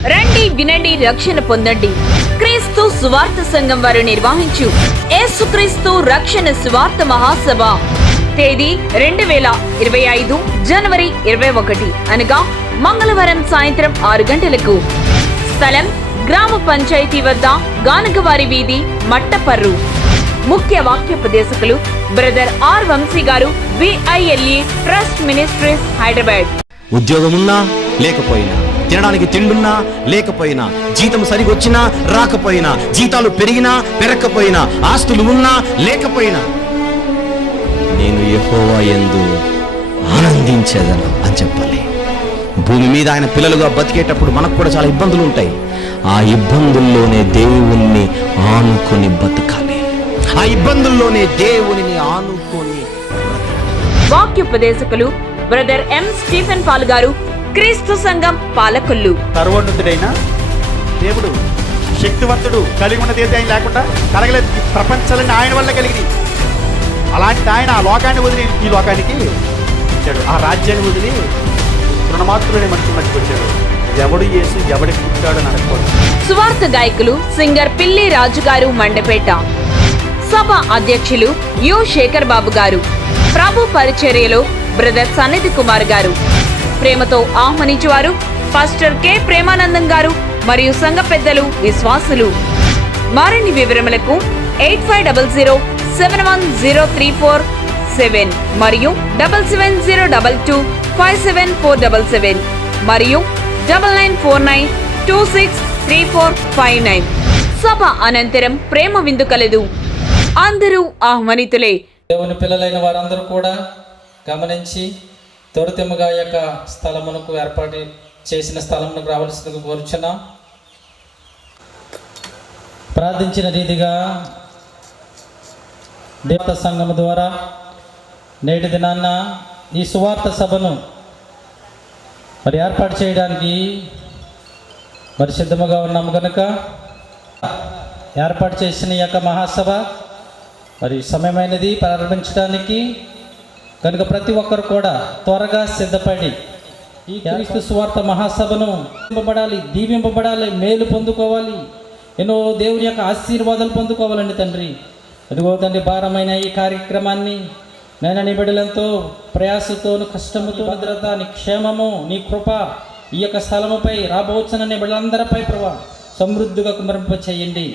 రండి వినండి రక్షణ పొందండి. క్రీస్తు సువార్త సంఘం వారు నిర్వహించు యేసుక్రీస్తు రక్షణ సువార్త మహాసభ తేదీ 2025 జనవరి 21 అనగా మంగళవారం సాయంత్రం 6 గంటలకు. స్థలం గ్రామ పంచాయతీ వద్ద గానగవారి వీధి, మట్టపర్రు. ముఖ్య వాక్యోపదేశకులు బ్రదర్ ఆర్ వంశీ గారు, VILE ట్రస్ట్ మినిస్ట్రీస్, హైదరాబాద్. ఉద్యోగమున్నా లేకపోయినా, తినడానికి తిండున్నా లేకపోయినా, జీతం సరిగొచ్చినా రాకపోయినా, జీతాలు పెరిగినా పెరగకపోయినా, ఆస్తులు ఉన్నా లేకపోయినా, నేను యెహోవా యందు ఆనందించేదను అని చెప్పాలి. భూమి మీద ఆయన పిల్లలుగా బతికేటప్పుడు మనకు కూడా చాలా ఇబ్బందులు ఉంటాయి. ఆ ఇబ్బందుల్లోనే దేవుణ్ణి ఆనుకొని బతకాలి. ఆ ఇబ్బందుల్లోనే దేవునిని ఆనుకొని వాక్యోపదేశకులు బ్రదర్ M. స్టీఫెన్ పాల్ గారు, క్రీస్తు సంఘం పాలకొల్లు. సర్వోన్నతుడైన దేవుడు, శక్తివంతుడు, కలిగి ఉన్నది ఏది ఆయన లేకుండా కలగలేదు. ఈ ప్రపంచాలన్నీ ఆయన వల్ల కలిగి, అలాంటి ఆయన ఆ లోకాన్ని వదిలి ఈ లోకానికి వచ్చాడు. ఆ రాజ్యాన్ని వదిలి తృణమాత్రుడనే మనిషి మధ్యకి వచ్చాడు. ఎవడు యేసు, ఎవడికి పుట్టాడు అని అనుకోండి. సువార్త గాయకులు సింగర్ పిల్లి రాజు గారు, మండపేట. సభ అధ్యక్షులు యు. శేఖర్ బాబు గారు. ప్రభు పరిచర్యలో బ్రదర్ సన్నిధి కుమార్ గారు. ప్రేమతో ఆహ్వానించువారు పాస్టర్ K. ప్రేమానందం గారు మరియు సంఘ పెద్దలు, విశ్వాసులు. మరిన్ని వివరములకు 8500710347 మరియు 7702257477 మరియు 9949263459. సభ అనంతరం ప్రేమ విందు కలదు. అందరూ ఆహ్వానితులే. దేవుని పిల్లలైన వారందరూ కూడా గమనించి తొడితెమ్మగా యొక్క స్థలమునకు ఏర్పాటు చేసిన స్థలమునకు రావాల్సిందిగా కోరుచున్నాం. ప్రార్థించిన రీతిగా దేవత సంఘము ద్వారా నేటి దినాన్న ఈ సువార్త సభను ఏర్పాటు చేయడానికి సిద్ధముగా ఉన్నాము కనుక ఏర్పాటు చేసిన ఈ యొక్క మహాసభ సమయమైనది ప్రారంభించడానికి కనుక ప్రతి ఒక్కరు కూడా త్వరగా సిద్ధపడి ఈ క్రీస్తు సువార్త మహాసభను దీవింపబడాలి, మేలు పొందుకోవాలి, ఎన్నో దేవుని యొక్క ఆశీర్వాదాలు పొందుకోవాలండి తండ్రి. అదిగో తండ్రి, భారమైన ఈ కార్యక్రమాన్ని నేను నీ బిడ్డలతో ప్రయాసతో, కష్టముతో, భద్రత, నీ క్షేమము, నీ కృప ఈ యొక్క స్థలముపై రాబోచున్న నీ బిడ్డలందరిపై ప్రభా సమృద్ధిగా కుమరింప చేయండి.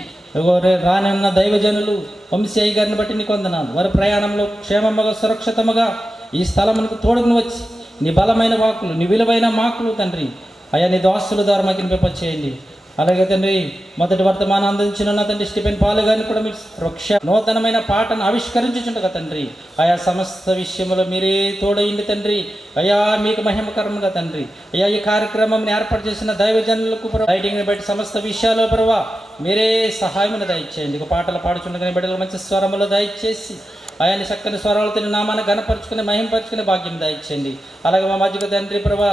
రానున్న దైవజనులు వంశీ గారిని బట్టి నీకు వందనాలు. వారి ప్రయాణంలో క్షేమముగా, సురక్షితముగా ఈ స్థలమునకు తోడుకుని వచ్చి నీ బలమైన వాకులు, నీ విలువైన మాకులు తండ్రి అయా నీ దాసుల ద్వారా మాకు వినిపింప చేయండి. అలాగే తండ్రి, మొదటి వర్తమానం అందించిన తండ్రి స్టీఫెన్ పాల్ గారిని కూడా మీరు నూతనమైన పాటను ఆవిష్కరించుచుండగా తండ్రి ఆయా సమస్త విషయంలో మీరే తోడయింది తండ్రి. అయా మీకు మహిమకరంగా తండ్రి, అయా ఈ కార్యక్రమం ఏర్పాటు చేసిన దైవజనులకు రైటింగ్ని బట్టి సమస్త విషయాల్లో ప్రభావ మీరే సహాయమును దయచేయండి. ఒక పాటలు పాడుచుండగానే బిడ్డలు మంచి స్వరములు దయచేసి ఆయన్ని చక్కని స్వరాలతో నామాన్ని గణపరుచుకుని మహింపరుచుకునే భాగ్యం దయచేయండి. అలాగే మా మధ్యకు తండ్రి ప్రభా,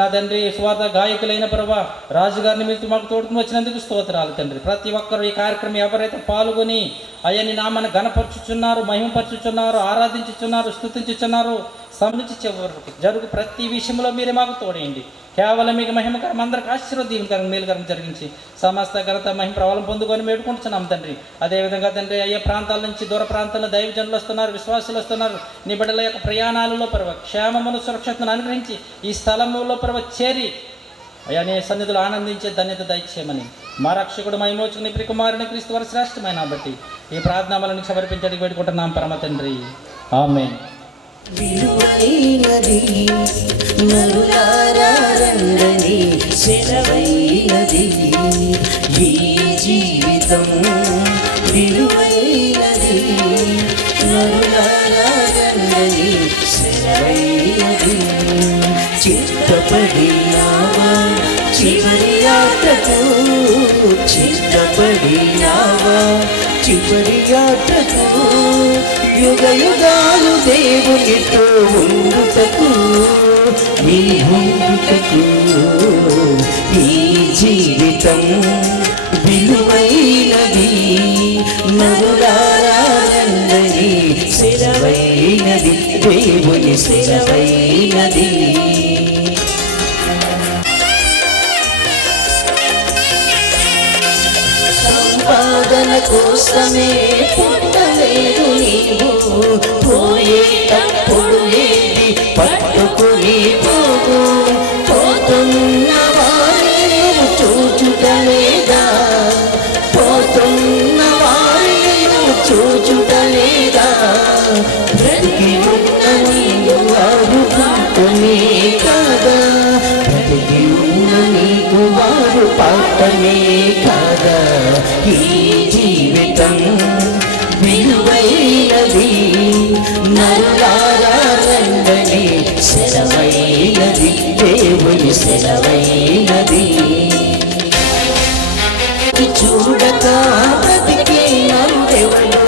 నా తండ్రి స్వార్థ గాయకులైన ప్రభా రాజుగారిని మీరు మాకు తోడుకుని వచ్చినందుకు స్తోత్రాలు తండ్రి. ప్రతి ఒక్కరు ఈ కార్యక్రమం ఎవరైతే పాల్గొని ఆయన్ని నామాన్ని గణపరుచుచున్నారు, మహింపరుచుచున్నారు, ఆరాధించుచున్నారు, స్తుతించుచున్నారు, సంబంధించి చివరికి జరుగు ప్రతి విషయంలో మీరే మాకు తోడేయండి. కేవలం మీకు మహిమకరం, అందరికి ఆశీర్వాదీకరం, మేలుకరం జరిగించి సమస్త ఘనత మహిమ ప్రబలం పొందుకొని వేడుకుంటున్నాం తండ్రి. అదేవిధంగా తండ్రి అయ్యే ప్రాంతాల నుంచి, దూర ప్రాంతాల్లో దైవజనులు వస్తున్నారు, విశ్వాసులు వస్తున్నారు. నీ బిడ్డల యొక్క ప్రయాణాలలో పర్వ క్షేమమును, సురక్షతను అనుగ్రహించి ఈ స్థలములో పర్వ చేరి అయ్యా నీ సన్నిధులు ఆనందించే ధన్యత దయచేయమని మా రక్షకుడు మహిమోచుకుని ప్రియకుమారుని క్రీస్తు వారి శ్రేష్టమైన బట్టి ఈ ప్రార్థనలను సమర్పించడానికి వేడుకుంటున్నాం పరమ తండ్రి. ఆమేన్. విలువైనది నరులారా రండి, సెలవైనది ఈ జీవితం. విలువైనది నరులారా రండి, సెలవైనది. చిత్తపడినావా చివరి యాత్రకు, చిత్తపడినావా చివరి యాత్రకు, యుగ యుగాలు దేవునితో ఉండుటకు, నీ ఉండుటకు. ఈ జీవితం విలువైనది నరులారా రండి, సెలవైనది దేవుని సెలవైనది. సాధన కోసమే పుట్టలేదు నీవు, పోయేటప్పుడు ఏది పట్టుకుని పోగు, పోతున్న వారిని నువ్వు చూచుటలేదా, పోతున్న వారిని నువ్వు చూచుటలేదా, బ్రతికి ఉన్న నీవు వారు పాపమే కాదా, బ్రతికి ఉన్న నీకు వారు పాపమే కాదా, ఈ జీవితం విలువైనది, నరులారా రండని సెలవైనది, దేవుని సెలవైనది. చూడక బ్రతికే నరుడెవడు,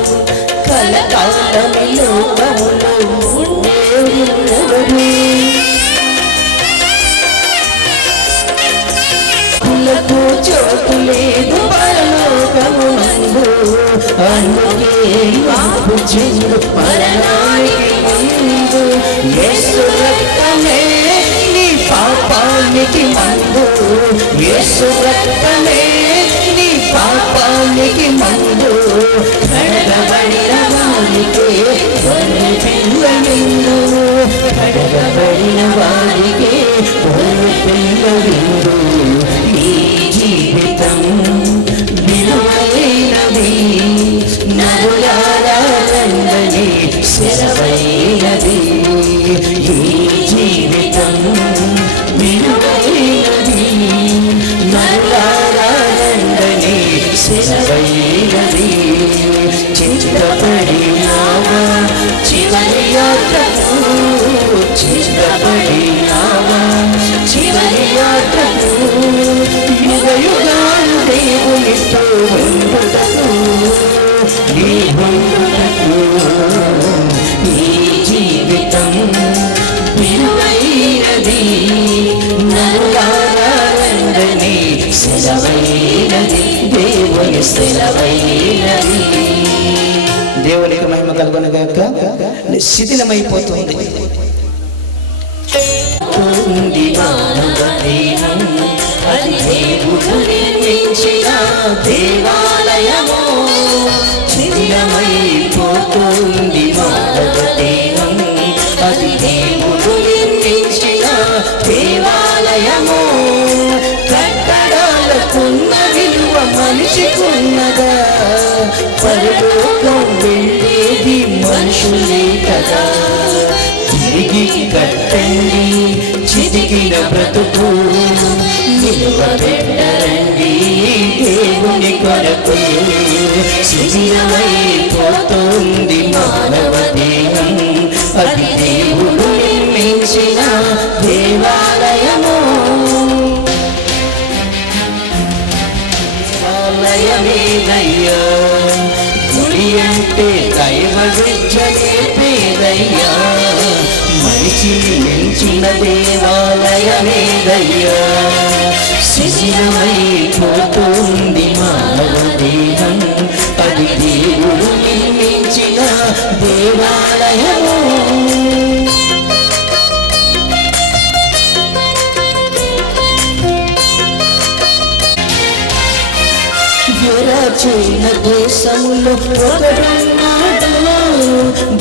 కలకాలమి లోకములో ఉండేవాడు, కులకు చోటు లేదు పరలోకమునందు, అందుకే మాకు చెందు మరణానికి ముందు, యేసు రక్తమే నీ పాపానికి మందు, యేసు రక్తమే నీ పాపానికి మందు, కడగబడిన వారికే గొర్రె పిల్ల విందు, కడగబడిన వారికే గొర్రె పిల్ల విందు. ఈ జీవితం విలువైనది, నరులారా రండని సెలవైనది, ఈ జీవితం విలువైనది, నరులారా రండని సెలవైనది. చిత్తపడినావా చివరి యాత్రకు, చిత్తపడినావా చివరి యాత్రకు, యుగ యుగాలు దేవునితో ఉండుటకు, నీ ఉండుటకు. ఈ జీవితం విలువైనది, నరులారా రండని సెలవైనది, దేవుని సెలవైనది. దేవునికి మహిమ కలుగునుగాక. శిథిలమైపోతుంది మానవ దేహం, అది దేవుడు నిర్మించిన దేవాలయము, శిథిలమైపోతుంది మానవ దేహం, అది దేవుడు నిర్మించిన దేవాలయము, కట్టడాలకున్న విలువ మనిషికున్నదా, పరలోకం వెళ్ళేది మనుషులే కదా, తిరిగి కట్టండి చితికిన బ్రతుకు, నిలువబెట్టరండి దేవుని కొరకు, శిథిలమైపోతుంది మానవ దేహం, అది దేవుడు నిర్మించిన దేవాలయము, దేవాలయమేదయ్యా, గుడి అంటే దైవ విద్యనే పేదయ్యా, మనిషిని మించిన దేవాలయమేదయ్యా, శిథిలమైపోతుంది మానవ దేహం, అది దేవుడు నిర్మించిన దేవాలయము. చైన దేశంలో ఒకడున్నాడు,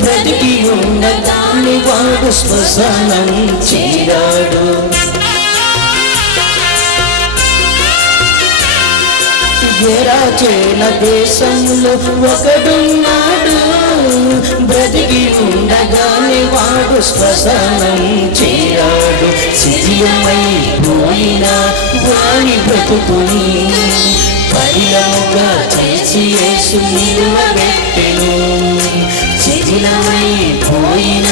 బ్రతికి ఉన్న దాన్ని వాడు శ్మశానం చేరాడు, చైన దేశంలో ఒకడున్నాడు, బ్రతికి ఉండగానే వాడు శ్మశానం చేరాడు, శిథిలమైపోయిన వాని బ్రతుకుని పర్యముగా చేసి యేసు నిలువబెట్టెను, శిథిలమైపోయిన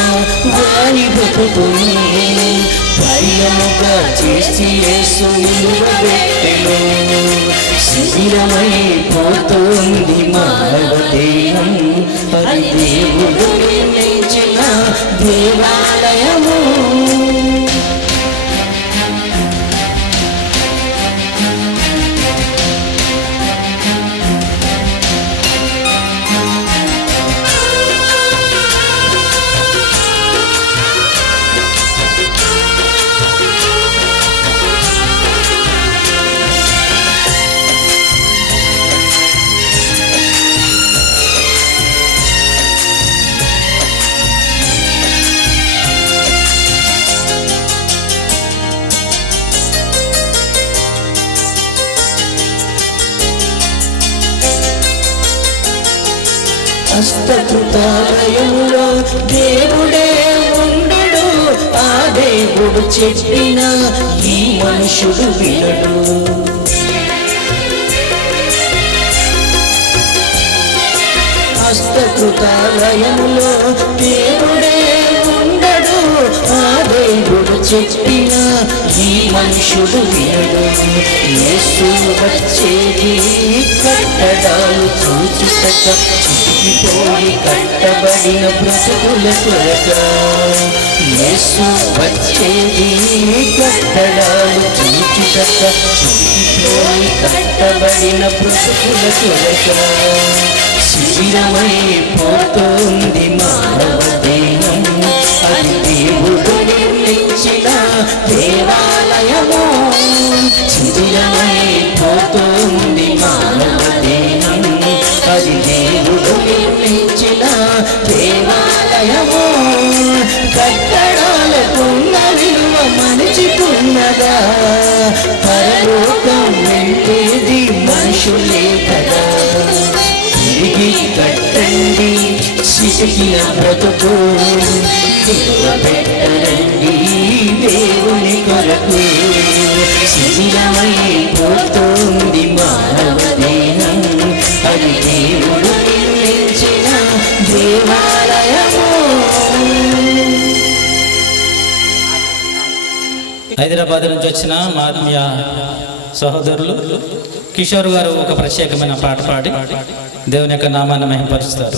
వాని బ్రతుకుని పర్యముగా చేసి యేసు నిలువబెట్టెను, శిథిలమైపోతుంది మానవ దేహం, అది దేవుడు నిర్మించిన దేవాలయము. హస్తకృతాలయంలో దేవుడే ఉండడు, ఆ దేవుడు చెప్పిన ఈ మనుషుడు వినడు. హస్తకృతాలయంలో దేవుడే ఉండడు, ఆ దేవుడు చెప్పిన ఈ మనుషుడు వినడు. యేసు వచ్చేది కట్టడాలు చూచుటక, చితికిపోయి కట్టబడిన బ్రతుకుల కొరక. యేసు వచ్చేది కట్టడాలు చూచుటక, చితికిపోయి కట్టబడిన బ్రతుకుల కొరక. శిథిలమైపోతుంది మానవ దేహం, అది దేవుడు నిర్మించిన దేవాలయము. శిథిలమైపోతుంది మానవ దేహం, అది దేవుడు నిర్మించిన దేవాలయము. కట్టడాలకున్న విలువ మనిషికున్నదా, పరలోకం వెళ్ళేది మనుషులే కదా. తిరిగి కట్టండి శిశికిన బ్రతుకు, పెట్టరండి దేవుని కొరకు. శిథిలమైపోతుంది మానవ దేహం, అది దేవుడు నిర్మించిన దేవాలయము. హైదరాబాద్ నుంచి వచ్చిన మా ఆత్మీయ సహోదరులు కిషోర్ గారు ఒక ప్రత్యేకమైన పాట పాడి దేవుని యొక్క నామాన్ని మహిమపరుస్తారు.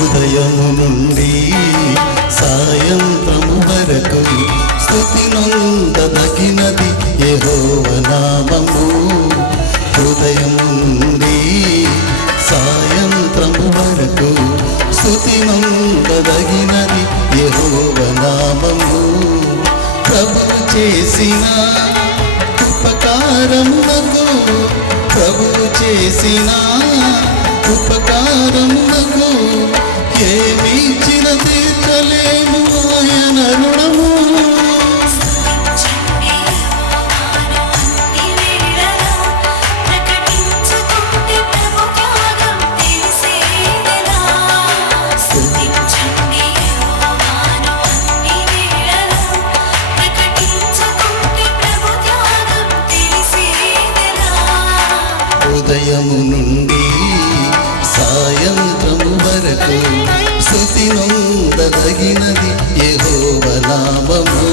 ఉదయము నుండి సాయంత్రము వరకు స్తుతి నొందదగినది యెహోవా నామము. ఉదయము నుండి సాయంత్రము వరకు స్తుతి నొందదగినది యెహోవా నామము. ప్రభువు చేసిన ఉపకారములకు, ప్రభువు చేసిన ఉపకారములకు ఏమిచ్చిన తీర్చలేము ఆయన రుణము. ఉదయము నుండి సాయంత్రము వరకు స్తుతి నొందదగినది యెహోవా నామము.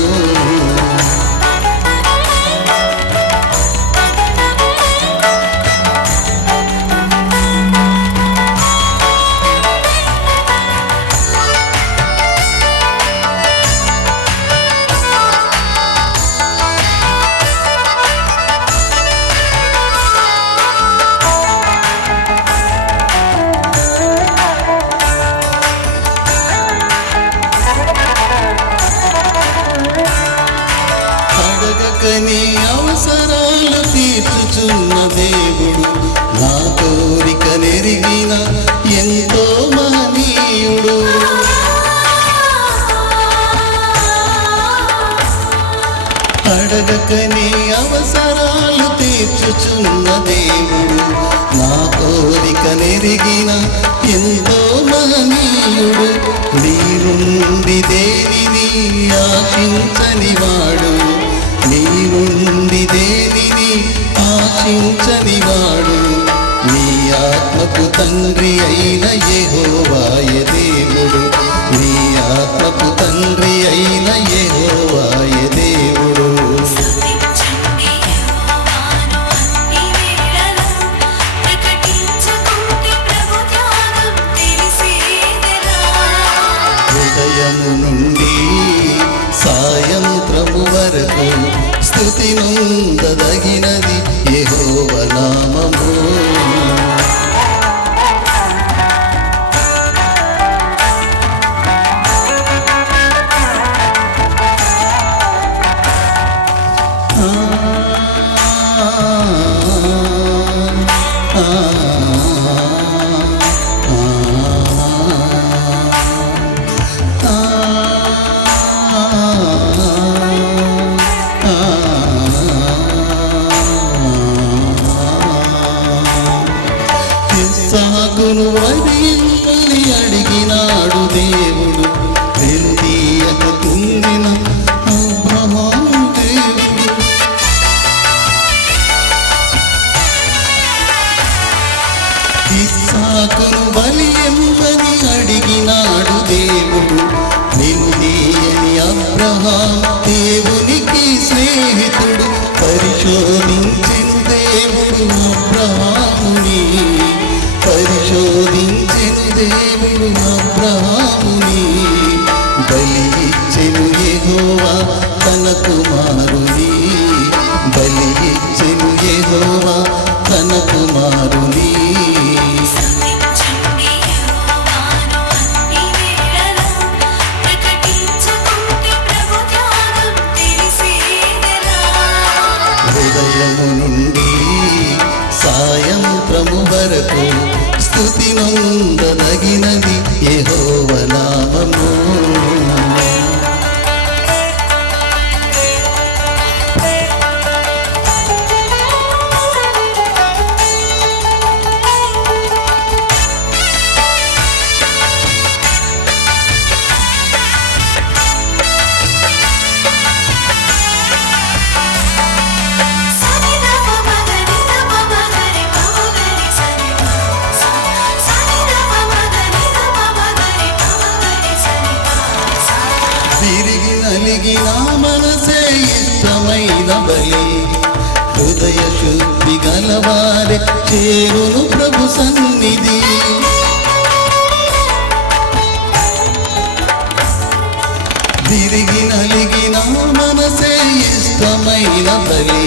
నీ అవసరాలు తీర్చుచున్న దేవుడు, నా కోరిక నెరిగిన ఎంతో మహనీయుడు. అడగక నీ అవసరాలు తీర్చుచున్న దేవుడు, నా కోరిక నెరిగిన ఎంతో మహనీయుడు. నీ నుండి దేనిని ఆశించని వాడు, నీ నుండి దేనిని ఆశించని వాడు. నీ ఆత్మకు తండ్రి అయిన యెహోవాయ దేవుడు, నీ ఆత్మకు తండ్రి అయిన యెహోవాయ దేవుడు. ఉదయము నుండి సాయంత్రము వరకు స్తుతి నొందదగినది యెహోవా నామము. అబ్రహాముని బలి ఇచ్చెను యెహోవా తన కుమారుని బలి ఇచ్చెను యెహోవా తన కుమారుని ఉదయము నుండి సాయంత్రము వరకు స్తుతి నొందదగినది యెహోవా నామము తిరిగి నలిగిన మనసే ఇష్టమైన బలి హృదయ శుద్ధి గలవారే చేరును ప్రభు సన్నిధి తిరిగి నలిగిన మనసే ఇష్టమైన బలి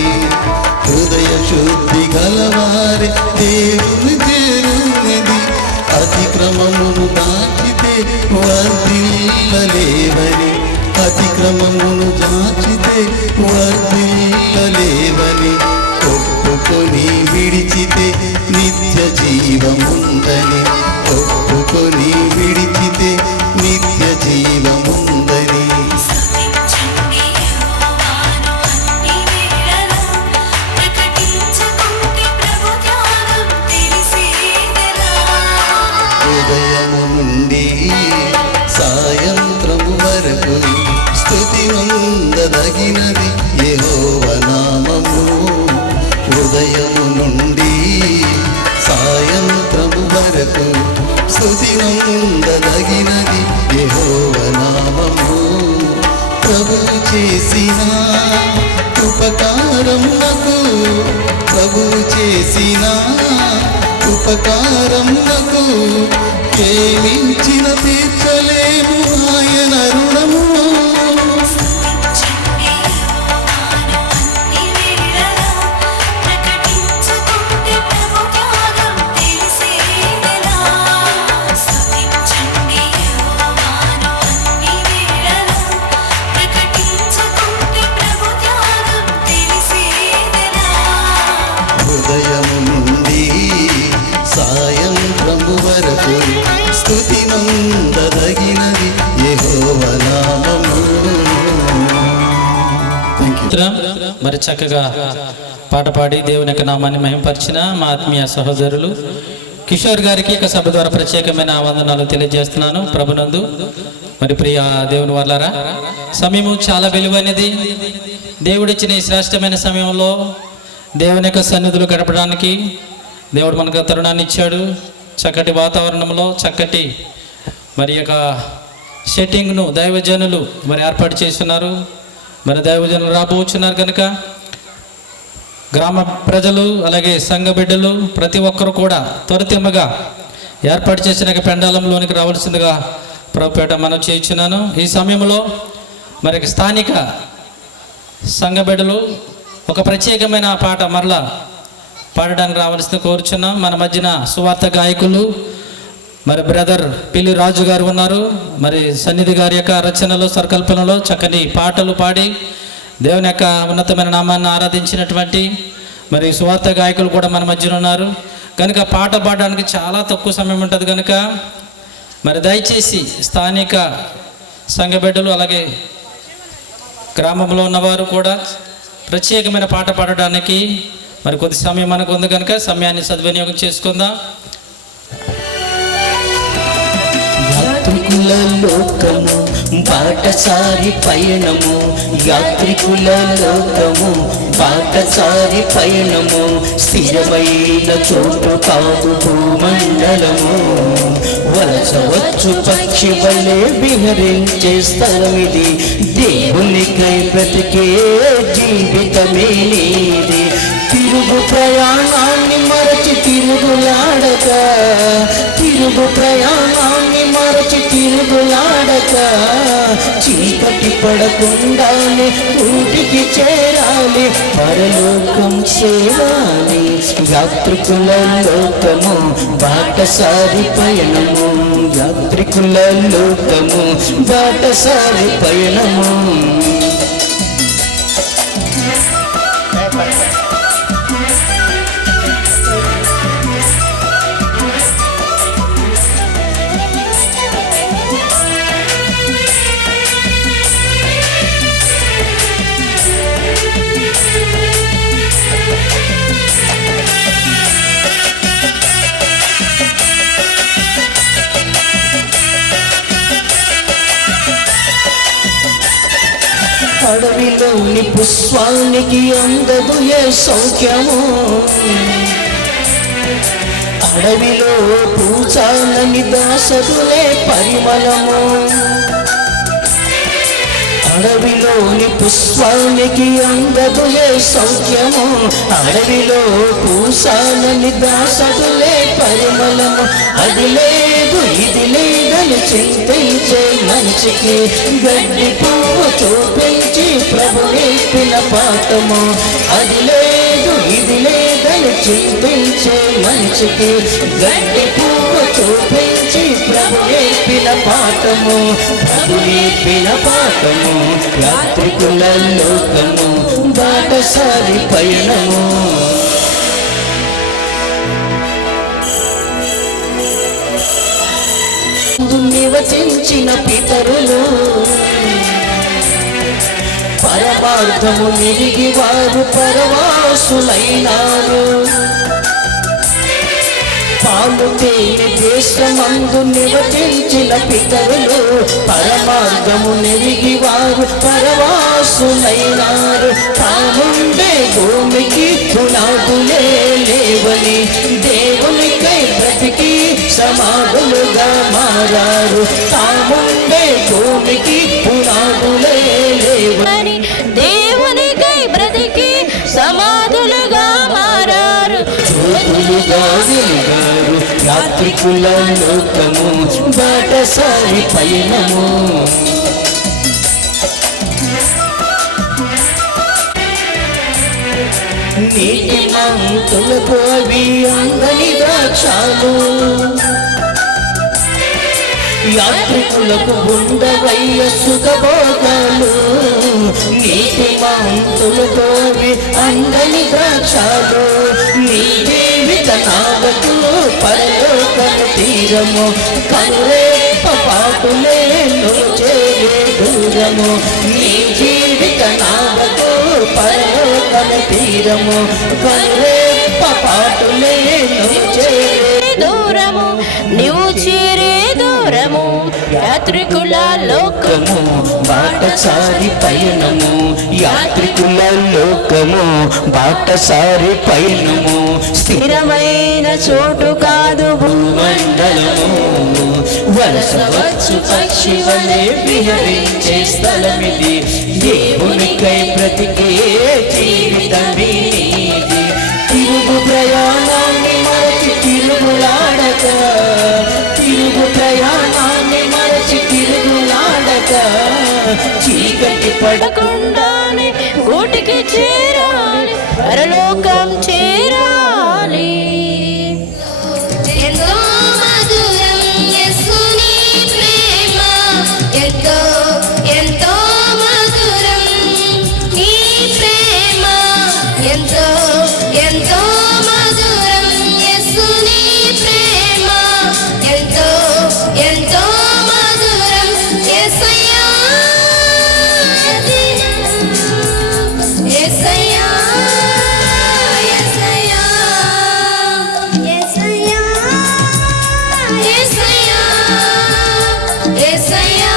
హృదయ శుద్ధి గలవారే దేవుని చేరునిది అతిక్రమమును దాచితే వర్ధిల్లలేవని అతిక్రమమును దాచితే వర్ధిల్లలేవని ఒప్పుకొని విడిచితే నిత్య జీవముందని ఒప్పుకొని విడిచితే నిత్య జీవముందని ఉదయము నుండి సాయంత్రము వరకు స్తుతి నొందదగినది యెహోవా నామము ఉదయము నుండి సాయంత్రము వరకు స్తుతి నొందదగినది యెహోవా నామము ప్రభువు చేసిన ఉపకారమునకు ప్రభువు చేసిన ఉపకారమునకు ప్రేమించిన తీర్చలేము ఆయన రుణము ఉదయము నుండి సాయంత్రము వరకు స్తుతి నందదగినది యెహోవా నామము మరి చక్కగా పాట పాడి దేవుని యొక్క నామాన్ని మహిమపరిచిన మా ఆత్మీయ సహోదరులు కిషోర్ గారికి ఇక సభ ద్వారా ప్రత్యేకమైన వందనాలు తెలియజేస్తున్నాను ప్రభునందు. మరి ప్రియ దేవుని వాళ్ళారా, సమయము చాలా విలువైనది. దేవుడిచ్చిన ఈ శ్రేష్టమైన సమయంలో దేవుని యొక్క సన్నిధులు గడపడానికి దేవుడు మనకు తరుణాన్ని ఇచ్చాడు. చక్కటి వాతావరణంలో చక్కటి మరి యొక్క సెట్టింగ్ను దైవజనులు మరి ఏర్పాటు చేస్తున్నారు. మరి దైవజనులు రాబోతున్నారు కనుక గ్రామ ప్రజలు అలాగే సంఘ బిడ్డలు ప్రతి ఒక్కరు కూడా త్వరితముగా ఏర్పాటు చేసిన పెండాలంలోనికి రావాల్సిందిగా ప్రభుపేట మనం చేయించున్నాను. ఈ సమయంలో మరి స్థానిక సంఘ బిడ్డలు ఒక ప్రత్యేకమైన పాట మరలా పాడడానికి రావాల్సింది కోరుచున్నాం. మన మధ్యన సువార్త గాయకులు మరి బ్రదర్ పిల్లి రాజు గారు ఉన్నారు. మరి సన్నిధి గారి యొక్క రచనలో స్వరకల్పనలో చక్కని పాటలు పాడి దేవుని యొక్క ఉన్నతమైన నామాన్ని ఆరాధించినటువంటి మరి సువార్త గాయకులు కూడా మన మధ్యన ఉన్నారు. కనుక పాట పాడడానికి చాలా తక్కువ సమయం ఉంటుంది కనుక మరి దయచేసి స్థానిక సంఘ బిడ్డలు అలాగే గ్రామంలో ఉన్నవారు కూడా ప్రత్యేకమైన పాట పాడడానికి మరి కొద్ది సమయం మనకు ఉంది కనుక సమయాన్ని సద్వినియోగం చేసుకుందాం. యాత్రికుల లోకము బాటసారి పయనము, యాత్రికుల లోకము బాటసారి పయనము, స్థిరమైన చోటు కాదు భూమండలము. వలసవచ్చు పక్షి వలె విహరించే స్థలమిది, దేవునికై బ్రతికే జీవితమే నీది. తిరుగు ప్రయాణాన్ని మరచి మరచి తిరుగులాడక, తిరుగు ప్రయాణాన్ని మరచి తిరుగులాడక, చీకటి పడకుండానే ఊటికి చేరాలి, పరలోకం చేరాలి. యాత్రికుల లోకము బాటసారి పయనము, యాత్రికుల లోకము బాటసారి పయనము. అడవిలోని పుష్పానికి అందదు ఏ సౌఖ్యము, అడవిలో పూచాలని దాసదులే పరిమళము, అడవిలోని పుష్పానికి అందదు ఏ సౌఖ్యము, అడవిలో పూసాలని దాసదులే పరిమళము. అది లేదు ఇది లేదని చింతించే మనిషికి గడ్డి పువ్వు చూపించి ప్రభు నేర్పిన పాఠము. అది లేదు ఇది లేదని చింతించే మనిషికి గడ్డి పువ్వు చూపించి ప్రభు నేర్పిన పాఠము, ప్రభు నేర్పిన పాఠము. యాత్రికుల లోకము బాటసారి పయనము. నివసించిన పితరులు పరమార్థము నిరిగి వారు పరవాసులైనారు, పాలు తేనె దేశమందు నివసించిన పితరులు పరమార్థము నెరిగి వారు పరవాసులైనారు. తాముండే భూమికి పునాదులే లేవని దేవునికై బ్రతికి సమాధులుగా మారారు. తాముండే భూమికి పునాదులే లేవని దేవునికై బ్రతికి సమాధులుగా మారారు. జ్యోతులుగా వెలిగారు యాత్రికుల లోకము బాటసారి పయనము. నీటి మంతులకు అవి అందని ద్రాక్షాలు, యాత్రికులకు ఉండవయ్య సుఖభోగాలు. నీటి మంతులకు అవి అందని ద్రాక్షాలు, నీ జీవిత నాగకు పరలోకము తీరము. కనురేప పాటులే చేరే దూరము, నీ జీవిత నాగకు పరలోకము తీరము. కనురేప పాటులే చేరే దూరము, నీవు చేరే దూరము. యాత్రికుల లోకము బాటసారి పయనము, యాత్రికుల లోకము బాటసారి పయనము. స్థిరమైన చోటు కాదు భూమండలము, వలసవచ్చు పక్షి వలె విహరించే స్థలమిది. దేవునికై బ్రతికే జీవితమే నీది. తిరుగు ప్రయాణాన్ని మరచి తిరుగులాడక, తిరుగు ప్రయాణాన్ని మరచి తిరుగులాడక, చీకటి పడకుండానే గూటికి చేరాలి, పరలోకం చేరాలి. ఎంతో మధురం యేసుని ప్రేమ, ఎంతో ఎంతో మధురం నీ ప్రేమ, ఎంతో ఎంతో మధురం యేసుని ప్రేమ, ఎంతో ఎంతో మధురం యేసయ్యా యేసయ్యా యేసయ్యా యేసయ్యా యేసయ్యా యేసయ్యా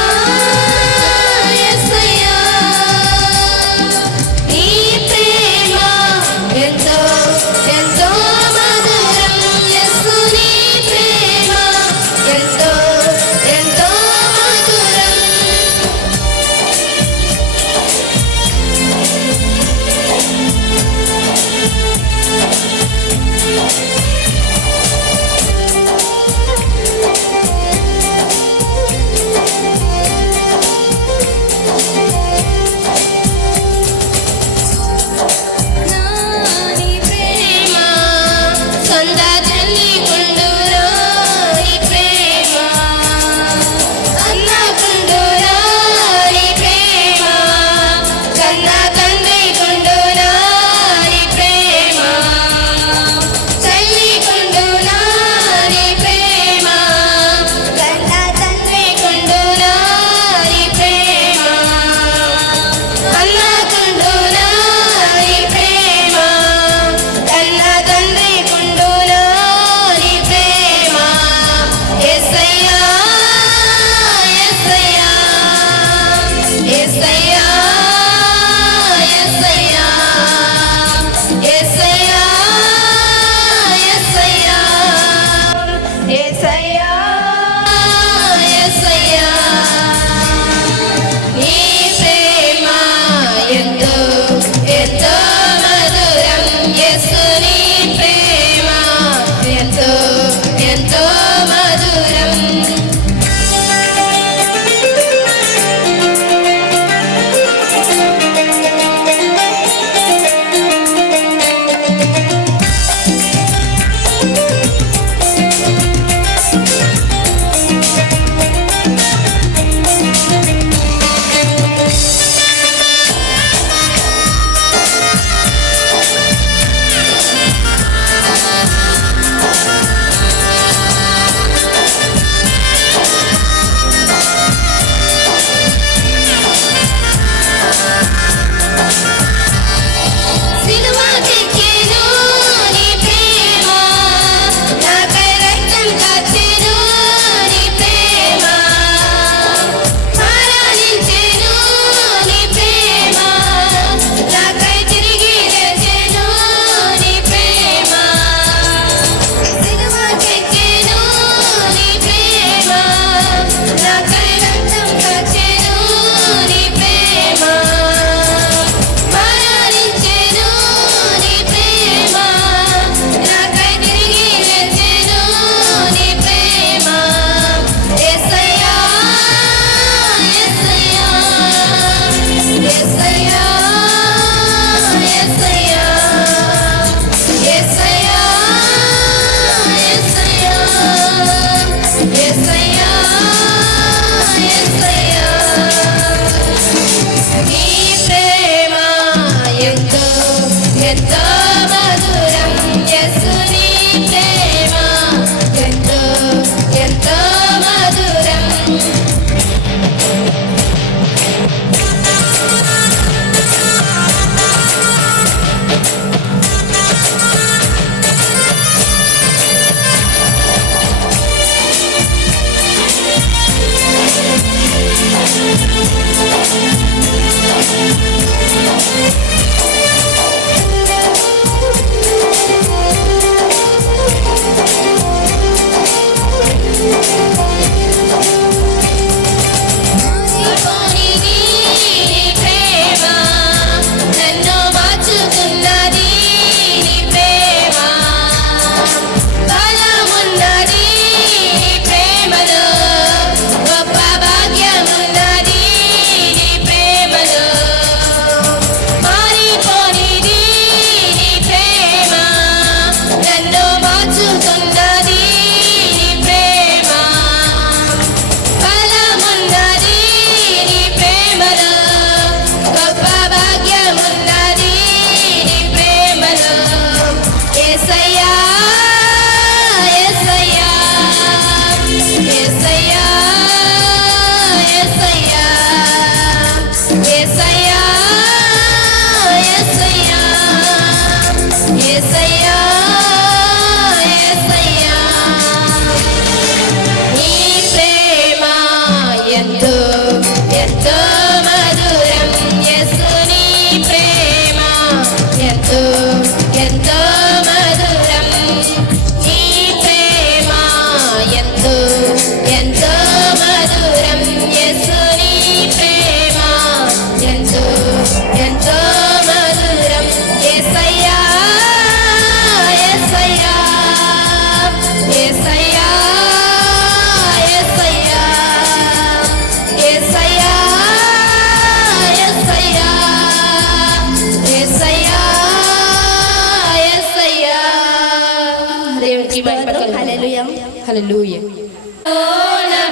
హల్లెలూయా.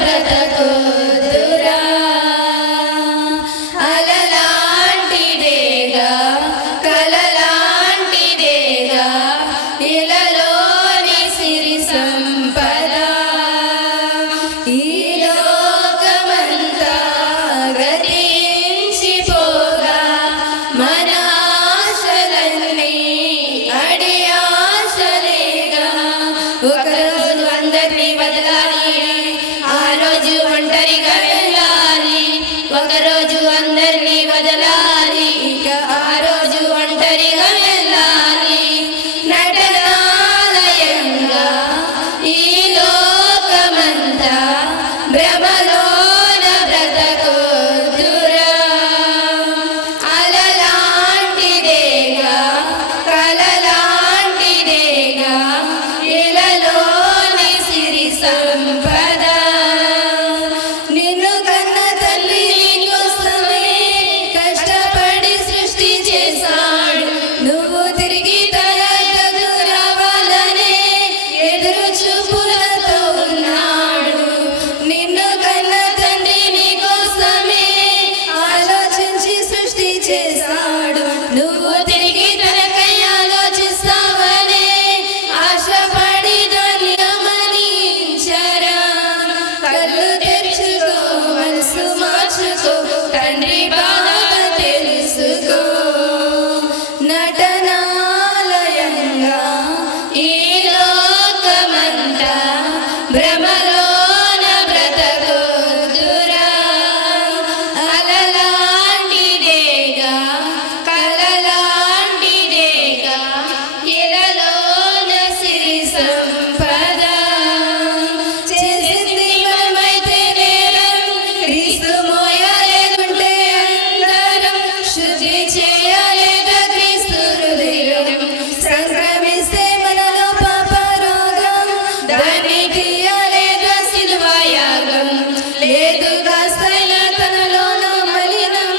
బ్రతకొద్దురా అలలాంటిదేగా కలలాంటిదేగా ఇలలోని సిరి సంపద ఈ లోకమంతా గతించిపోగా మన ఆశలన్నీ అడి ఆశలేగా ఒకరోజు అందరినీ వదలాలి ఆ రోజు ఒంటరిగా వెళ్ళాలి ఒకరోజు అందరినీ వదలాలి ఇక ఆ రోజు ఒంటరిగా వెళ్ళాలి నటనాలయంగా ఈ లోకమంతా భ్రమలోన బ్రతకొద్దురా అలలాంటిదేగా కలలాంటిదేగా ఇలలోని సిరి సంపద నిన్ను కన్న తల్లి కోసమే కష్టపడి సృష్టి చేశాడు నువ్వు తిరిగి తన దగ్గరకు రావాలనే ఎదురు చూపులతో ఉన్నాడు నిన్ను కన్న తండ్రి నీ కోసమే ఆలోచించి సృష్టి చేశాడు నువ్వు తిరిగి తనకై ఆలోచిస్తావనే ఆశపడి దాన్ని గమనించరా కళ్ళు తెరుచుకో మనసు మార్చుకో తండ్రి బాధ తెలుసుకో నటనాలయంగా ఈ లోకమంతా భ్రమలోన బ్రతకొద్దురా అలలాంటిదేగా కలలాంటిదేగా ఇలలోన సిరి సంపద చేసింది మనమైతే నేరం క్రీస్తు మోయలేదుంటే అందరం శుద్ధి చేయలేదా క్రీస్తు హృదయం సంక్రమిస్తే మనలో పాప రోగం దాన్ని తీయలేదా సిలువ యాగం లేదు కాస్తైనా తనలోనూ మలినం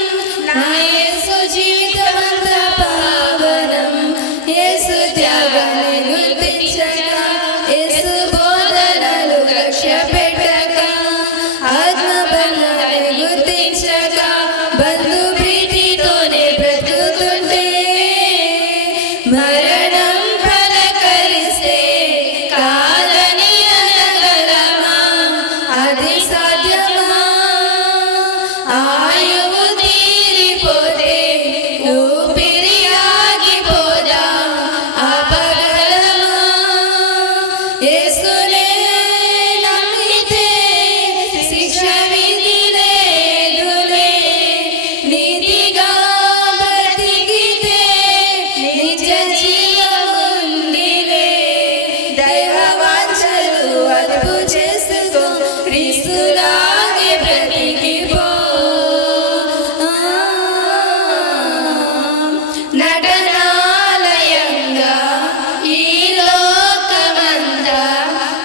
నా యేసు జీవితమంతా పావనం యేసు త్యాగాన్ని గుర్తించక యేసు బోధనలు లక్ష్య పెట్టక ఆత్మబంధాన్ని గుర్తించక బంధు ప్రీతితోనే బ్రతుకుతుంటే మరణం పలకరిస్తే కాదని అనగలమా అది సాధ్యమా ఆయువు తీరిపోతే ఊపిరి ఆగిపోదా ఆపగలమా యేసునే నమ్మితే శిక్ష విధి లేదులే నీతిగా బ్రతికితే నిజ జీవముందిలే దైవ వాంఛలు అదుపు చేసుకో క్రీస్తులాగే బ్రతికిపో నటనాలయంగా ఈ లోకమంతా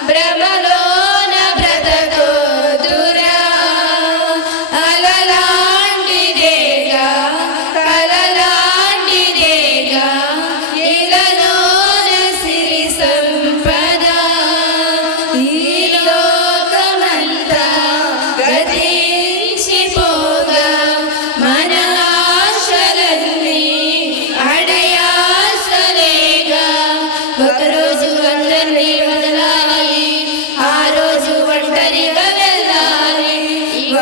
భ్రమలోన బ్రతకొద్దురా అలలాంటిదేగా కలలాంటిదేగా ఇలలోన సిరి సంపద ఈ లోకమంతా గతించిపోగా మన ఆశలన్నీ అడయాశలేగా ఒకరోజు అందరినీ వదలాలి ఆ రోజు ఒంటరిగా వెళ్ళాలి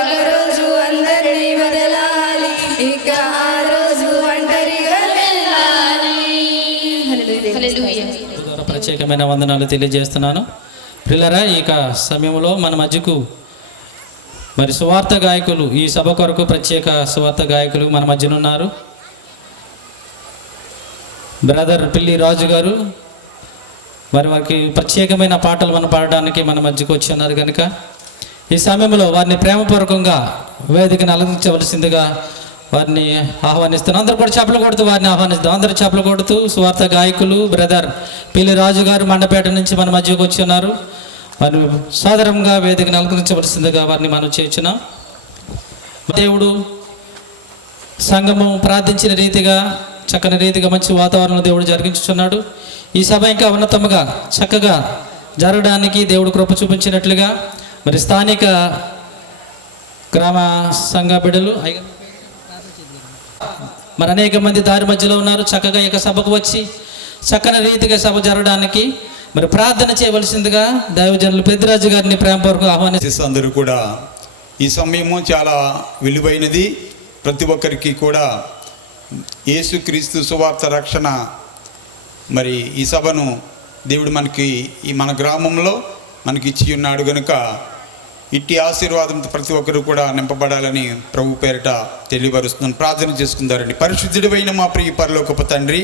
ఒకరోజు అందరినీ వదలాలి ఇక ఆ రోజు ఒంటరిగా వెళ్ళాలి హల్లెలూయా. ద్వారా ప్రత్యేకమైన వందనాలు తెలియజేస్తున్నాను. ప్రియులారా, ఇక సమయంలో మన మధ్యకు మరి సువార్త గాయకులు, ఈ సభ కొరకు ప్రత్యేక సువార్త గాయకులు మన మధ్యనున్నారు. బ్రదర్ పిల్లి రాజు గారు మరి వారికి ప్రత్యేకమైన పాటలు మనం పాడడానికి మన మధ్యకు వచ్చి ఉన్నారు కనుక ఈ సమయంలో వారిని ప్రేమపూర్వకంగా వేదికను అలంకరించవలసిందిగా వారిని ఆహ్వానిస్తున్నాం. అందరూ కూడా చప్పలు కొడుతూ వారిని ఆహ్వానిస్తాం. అందరూ చప్పలు కొడుతూ సువార్త గాయకులు బ్రదర్ పిల్లి రాజు గారు మండపేట నుంచి మన మధ్యకు వచ్చి ఉన్నారు. వారు సాధారణంగా వేదికను అలంకరించవలసిందిగా వారిని మనం చేర్చున్నాం. దేవుడు సంఘము ప్రార్థించిన రీతిగా చక్కని రీతిగా మంచి వాతావరణంలో దేవుడు జరిగించుచున్నాడు. ఈ సభ ఇంకా ఉన్నతముగా చక్కగా జరగడానికి దేవుడు కృప చూపించినట్లుగా మరి స్థానిక గ్రామ సంఘ బిడ్డలు మరి అనేక మంది దారి మధ్యలో ఉన్నారు. చక్కగా ఇక సభకు వచ్చి చక్కని రీతిగా సభ జరగడానికి మరి ప్రార్థన చేయవలసిందిగా దైవజనులు పెద్దిరాజు గారిని ప్రేమపూర్వక ఆహ్వానిస్తారు. అందరూ కూడా ఈ సమయము చాలా విలువైనది. ప్రతి ఒక్కరికి కూడా యేసుక్రీస్తు సువార్త రక్షణ మరి ఈ సభను దేవుడు మనకి మన గ్రామంలో మనకి ఇచ్చి ఉన్నాడు కనుక ఇట్టి ఆశీర్వాదంతో ప్రతి ఒక్కరు కూడా నింపబడాలని ప్రభు పేరిట తెలియపరుస్తున్నాను. ప్రార్థన చేసుకుందారండి. పరిశుద్ధుడైన మా ప్రియ పరలోకపు తండ్రి,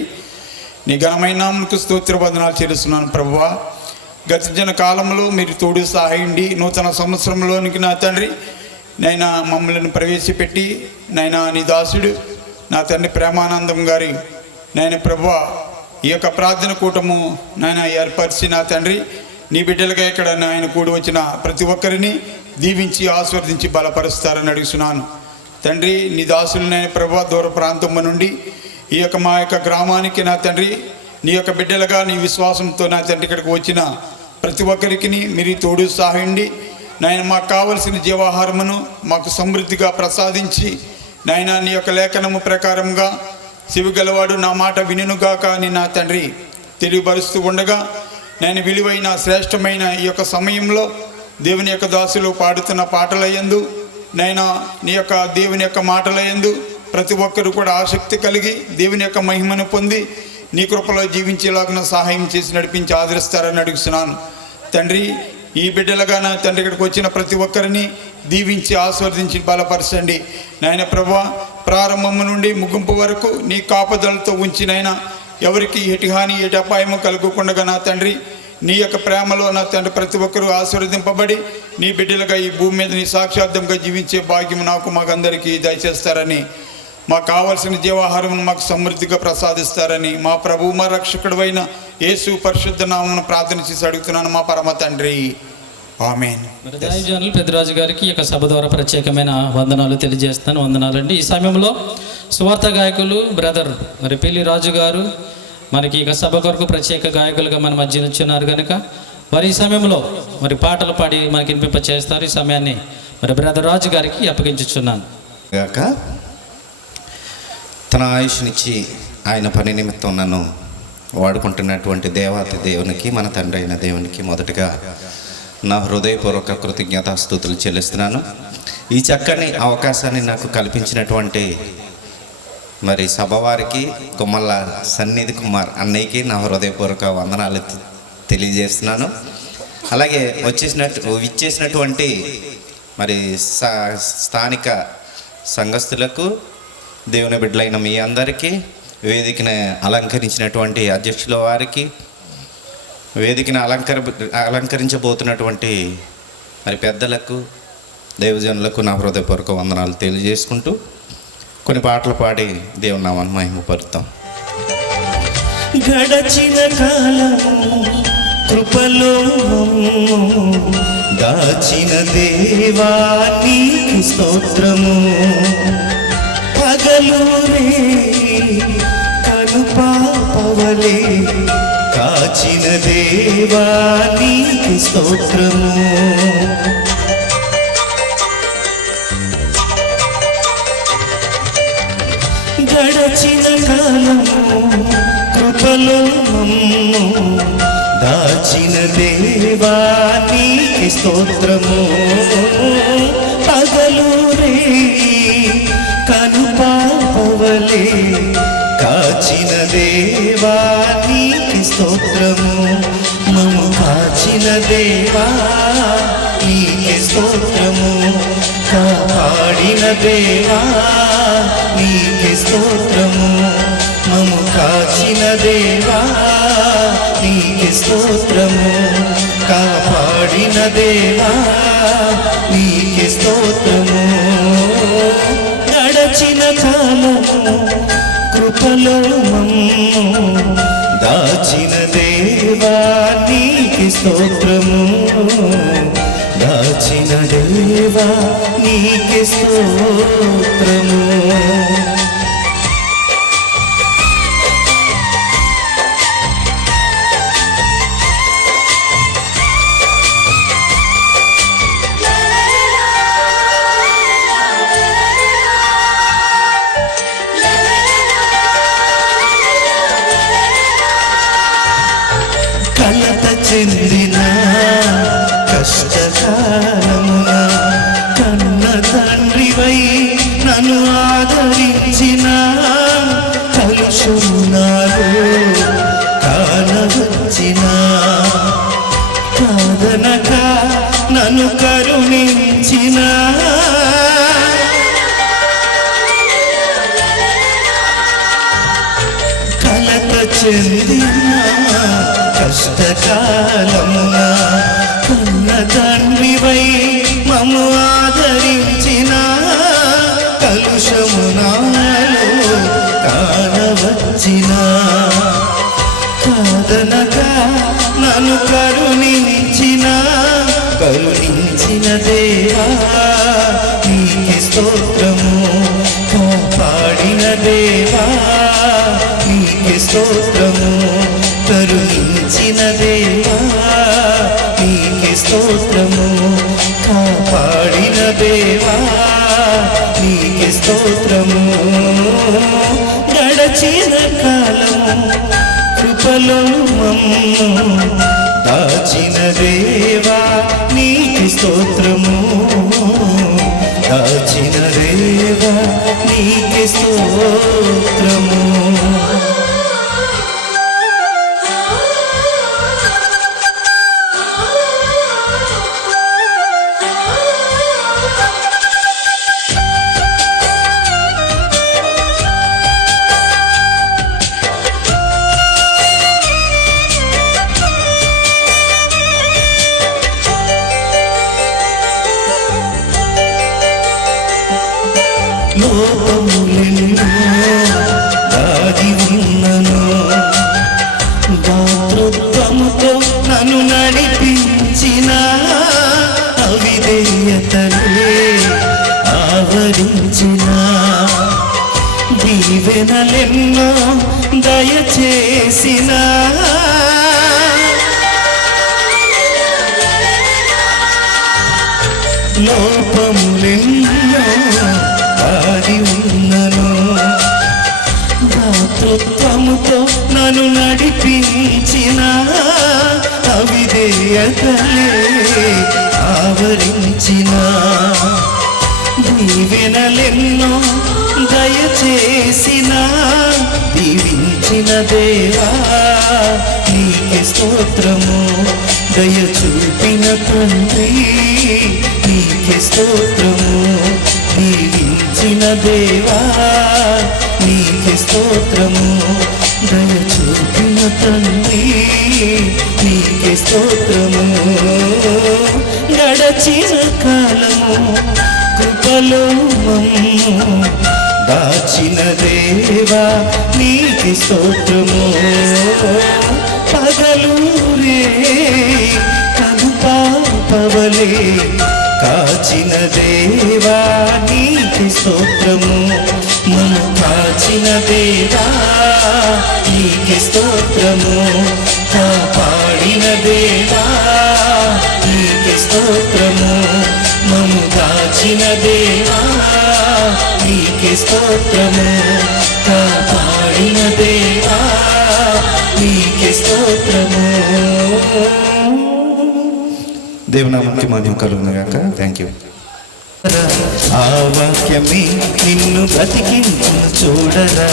నీ ఘనమైన నామమునకు స్తోత్ర వందనాలు చెల్లిస్తున్నాను ప్రభువా. గతించిన కాలంలో మీరు తోడు సహాయండి. నూతన సంవత్సరంలోనికి నా తండ్రి నైనా మమ్మల్ని ప్రవేశపెట్టి నైనా నీ దాసుడు నా తండ్రి ప్రేమానందం గారి నైనా ప్రభువా ఈ యొక్క ప్రార్థన కూటము నాయన ఏర్పరిచి నా తండ్రి నీ బిడ్డలుగా ఇక్కడ ఆయన కూడి వచ్చిన ప్రతి ఒక్కరిని దీవించి ఆస్వాదించి బలపరుస్తారని అడుగుతున్నాను తండ్రి. నీ దాసులనైన ప్రభువా దూర ప్రాంతం నుండి ఈ యొక్క మా యొక్క గ్రామానికి నా తండ్రి నీ యొక్క బిడ్డలుగా నీ విశ్వాసంతో నా తండ్రి ఇక్కడికి వచ్చిన ప్రతి ఒక్కరికి మీరు తోడు సహాయండి నాయన. మాకు కావలసిన జీవాహారమును మాకు సమృద్ధిగా ప్రసాదించి నాయన నీ యొక్క లేఖనము ప్రకారంగా శివగలవాడు నా మాట వినుగాక అని నా తండ్రి తెలియపరుస్తూ ఉండగా నేను విలువైన శ్రేష్టమైన ఈ యొక్క సమయంలో దేవుని యొక్క దాసులు పాడుతున్న పాటలయందు నైనా నీ యొక్క దేవుని యొక్క మాటలయందు ప్రతి ఒక్కరు కూడా ఆసక్తి కలిగి దేవుని యొక్క మహిమను పొంది నీ కృపలో జీవించేలాగా సహాయం చేసి నడిపించి ఆదరిస్తారని అడుగుతున్నాను తండ్రి. ఈ బిడ్డలుగా నా తండ్రి ఇక్కడికి వచ్చిన ప్రతి ఒక్కరిని దీవించి ఆస్వాదించి బలపరచండి నాయన ప్రభువా. ప్రారంభము నుండి ముగింపు వరకు నీ కాపుదలతో ఉంచినైనా ఎవరికి ఎటి హాని ఎటి అపాయము కలుగకుండా నా తండ్రి నీ యొక్క ప్రేమలో నా తండ్రి ప్రతి ఒక్కరూ ఆశీర్వదింపబడి నీ బిడ్డలుగా ఈ భూమి మీద నీ సాక్షార్థంగా జీవించే భాగ్యం మాకందరికీ దయచేస్తారని, మాకు కావలసిన జీవాహారం మాకు సమృద్ధిగా ప్రసాదిస్తారని మా ప్రభువు మా రక్షకుడు అయిన యేసు పరిశుద్ధ నామమును ప్రార్థన చేసి అడుగుతున్నాను మా పరమ తండ్రి, ఆమేన్. దైవజనులు పెద్దిరాజు గారికి ఈ యొక్క సభ ద్వారా ప్రత్యేకమైన వందనాలు తెలియజేస్తాను. వందనాలండి. ఈ సమయంలో సువార్త గాయకులు బ్రదర్ మరి పిల్లి రాజు గారు మనకి ఇక సభ కొరకు ప్రత్యేక గాయకులుగా మన మధ్య నుంచున్నారు కనుక మరి ఈ సమయంలో మరి పాటలు పాడి మనకి వినిపింప చేస్తారు. ఈ సమయాన్ని మరి బ్రదర్ రాజు గారికి అప్పగించుచున్నాను గాక. తన ఆయుష్నిచ్చి ఆయన పని నిమిత్తం నన్ను వాడుకుంటున్నటువంటి దేవాతి దేవునికి మన తండ్రి అయిన దేవునికి మొదటగా నా హృదయపూర్వక కృతజ్ఞతాస్తుతులు చెల్లిస్తున్నాను. ఈ చక్కని అవకాశాన్ని నాకు కల్పించినటువంటి మరి సభవారికి కుమ్మల్ల సన్నిధి కుమార్ అన్నయ్యకి నా హృదయపూర్వక వందనాలు తెలియజేస్తున్నాను. అలాగే ఇచ్చేసినటువంటి మరి స్థానిక సంఘస్థులకు దేవుని బిడ్డలైన మీ అందరికీ, వేదికను అలంకరించినటువంటి అధ్యక్షుల వారికి, వేదికను అలంకరించబోతున్నటువంటి మరి పెద్దలకు, దైవజనులకు నా హృదయపూర్వక వందనాలు తెలియజేసుకుంటూ కొన్ని పాటలు పాడి దేవుని నామాన్ని మహిమపరుద్దాం. గడచిన కాలము కృపలో దాచిన దేవా నీకు స్తోత్రము. పగలూరే కనుపాపవలే కాచిన దేవా నీకు స్తోత్రము. గడచిన కాలము కృపలో దాచిన దేవా నీకు స్తోత్రము. పగలూరే కనుపాపవలే కాచిన దేవా నీకు స్తోత్రము. మము కాచిన దేవా నీకు స్తోత్రము. కాపాడిన దేవా నీకు స్తోత్రము. మము కాచిన దేవా నీకు స్తోత్రము. కాపాడిన దేవా నీకు స్తోత్రము. గడచిన కాలము కృపలో మమ్ము దాచిన దేవా నీకు స్తోత్రము. దాచిన దేవా నీకు స్తోత్రము. చెందిన కష్టకాలమున కన్న తండ్రివై మమ్ము ఆదరించిన కలుషము నాలో కానవచ్చిన కాదనక నన్ను కరుణించిన దేవా నీకే స్తోత్రము కాపాడిన దేవా నీకే స్తోత్రము కరుణించిన దేవా నీకే స్తోత్రము కాపాడిన దేవా నీకే స్తోత్రము గడచిన కాలము కృపలో మమ్ము దాచిన దేవా నీకే స్తోత్రము దాచిన దేవా నీకే స్తోత్రము లోపములెన్నో దాగి ఉన్నను దాతృత్వముతో నన్ను నడిపించిన అవిధేయతలే ఆవరించిన దీవెనలెన్నో దయచేసిన లోపములెన్నో దాగి ఉన్నను దాతృత్వముతో నన్ను నడిపించిన అవిధేయతలే ఆవరించిన దీవెనలెన్నో దయచేసిన దీవించిన దేవా నీకే స్తోత్రము దయ చూపిన తండ్రి నీకే స్తోత్రము దీవించిన దేవా నీకే స్తోత్రము దయ చూపిన తండ్రి నీకే స్తోత్రము గడచిన కాలము కృపలో మమ్ము దాచిన దేవా నీకే స్తోత్రము పగలూరే కనుపాపవలే కాచిన దేవా నీకే స్తోత్రము మను కాచిన దేవా నీకే స్తోత్రము కాపాడిన దేవా నీకే స్తోత్రము మము దాచిన దేవా నీకే స్తోత్రము కాపాడిన దేవా నీకే స్తోత్రము దేవునామానికి మహిమ కలుగును గాక. Thank you. ఆ వాక్యమే నిన్ను బ్రతికించును చూడరా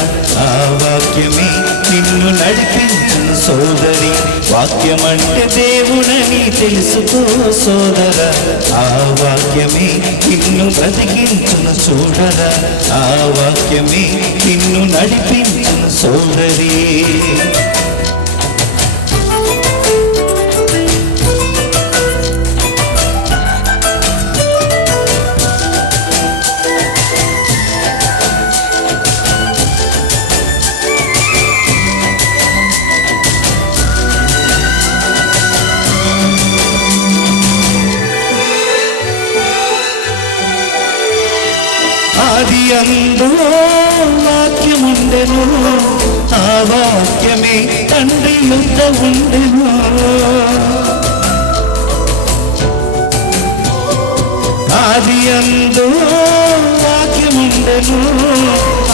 ఆ వాక్యమే నిన్ను నడిపించును సోదరి వాక్యమంటే దేవుడని తెలుసుకో సోదరా ఆ వాక్యమే నిన్ను బ్రతికించును చూడరా ఆ వాక్యమే నిన్ను నడిపించును సోదరి ఆది అందు వాక్యముండెను ఆ వాక్యమే తండ్రి యొద్ద ఉండెను ఆది అందు వాక్యముండెను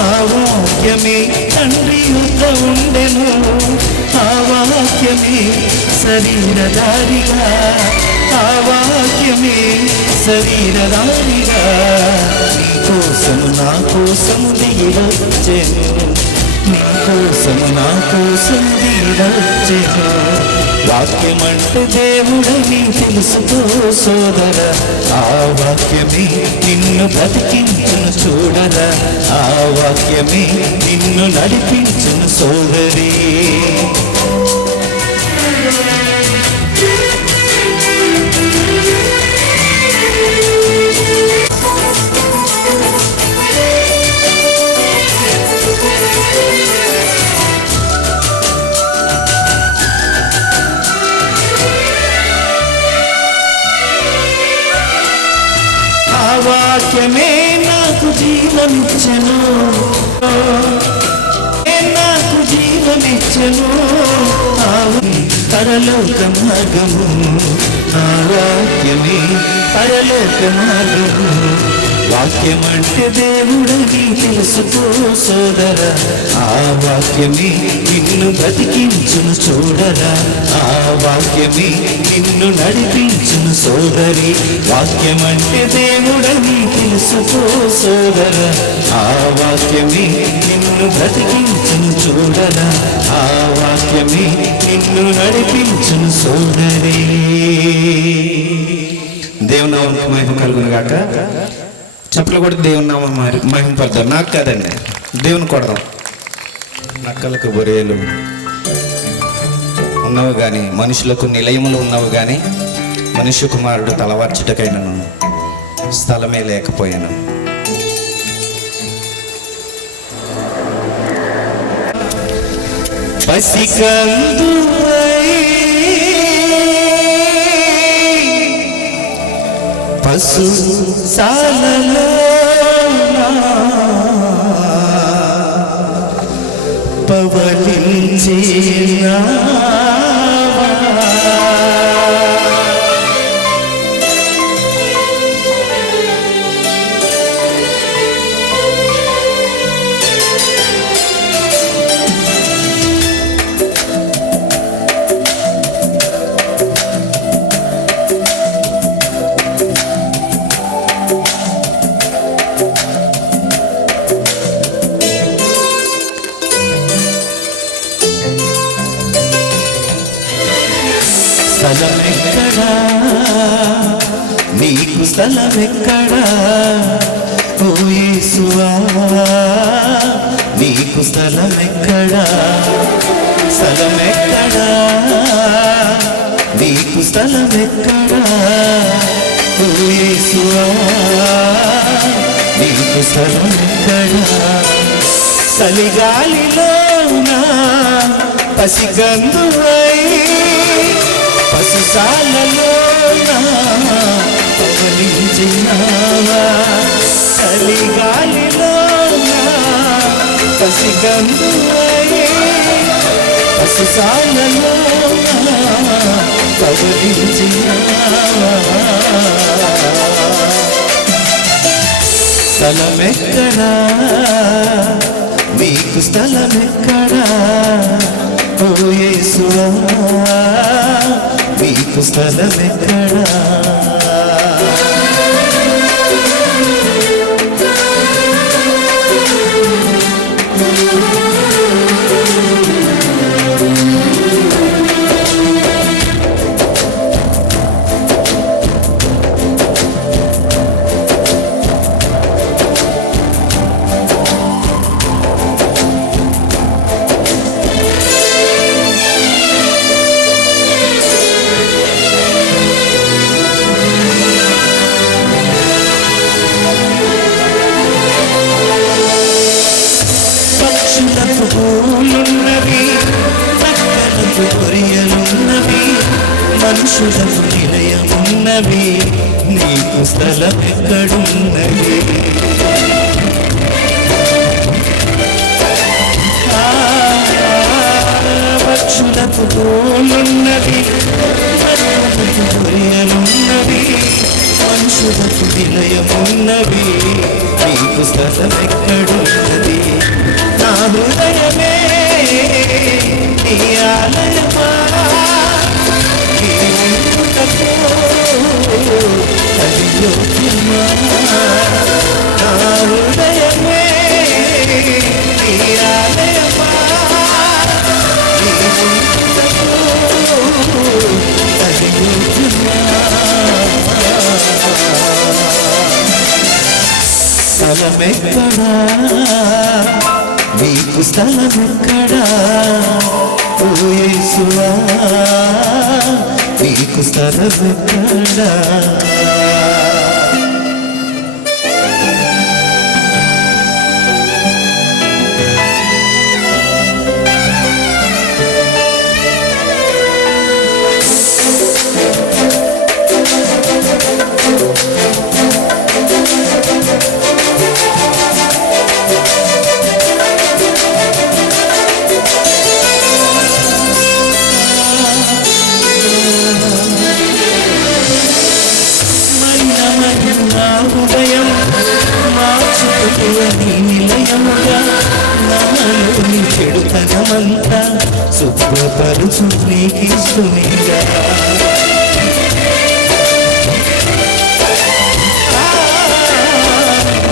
ఆ వాక్యమే తండ్రి యొద్ద ఉండెను ఆ వాక్యమే శరీరధారిగా ఆ వాక్యమే శరీరధారిగా నీ కోసము నా కోసము దిగివచ్చెను నీ కోసము నా కోసము దిగివచ్చెను వాక్యమంటే దేవుడని తెలుసుకో సోదర ఆ వాక్యమే నిన్ను బ్రతికించును చూడరా, ఆ వాక్యమే నిన్ను నడిపించును సోదరి. ఆ వాక్యమే నాకు జీవమిచ్చను, నాకు జీవమిచ్చను. పరలోక మార్గము, ఆ వాక్యమే పరలోక మార్గము. వాక్యమంటే దేవుడని తెలుసుకో సోదరా, ఆ వాక్యమే నిన్ను బ్రతికించును చూడరా, ఆ వాక్యమే నిన్ను నడిపించును సోదరి. వాక్యమంటే దేవుడని తెలుసుకో సోదరా, ఆ వాక్యమే నిన్ను బ్రతికించును చూడరా, ఆ వాక్యమే నిన్ను నడిపించును సోదరి. దేవుని నామమునకు మహిమ కలుగును గాక. చెప్పులు కూడా దేవుని నామం మహిమపడతాం. నాకు కాదండి, దేవుని కొడదాం. నక్కలకు బొరేలు ఉన్నవి కానీ, మనుషులకు నిలయములు ఉన్నవి కానీ, మనుష్య కుమారుడు తలవార్చుటకైనను స్థలమే లేకపోయాను. పశు సాలలో పవలించేనా స్థలమెక్కడా, నీకు స్థలమెక్కడా, ఓ యేసువా నీకు స్థలమెక్కడా, స్థలమెక్కడా, నీకు స్థలమెక్కడా, ఓ యేసువా నీకు స్థలమెక్కడా. చలిగాలిలోనా పసిగందువై, పశుశాలలోనా పవలించినావా, చలిగాలిలోనా పసిగందువై, పశుశాలలోనా పవలించినావా. స్థలమెక్కడా, నీకు స్థలమెక్కడా, ఓ యేసువా నీకు స్థలమెక్కడా. పక్షులకు పూలున్నవి, నక్కలకు కొరియలున్నవి, మనుషులకు నిలయమున్నవి, నీకు స్థలమెక్కడున్నది. పక్షులకు పూలున్నవి, నక్కలకు కొరియలున్నవి, మనుషులకు నిలయమున్నవి, నీకు స్థలమెక్కడున్నది. నా హృదయమే నీ ఆలయమా, నీ ఉండుటకు అది యోగ్యమా. నా హృదయమే నీ ఆలయమా, నీ ఉండుటకు అది యోగ్యమా. స్థలమెక్కడా నీకు స్థలమెక్కడా ఓ యేసువా నీకు స్థలమెక్కడా హృదయం మార్చుకుని నిలయముగా నాలోని చెడుతనమంతా శుభ్రపరుచు నీకిస్తునిగా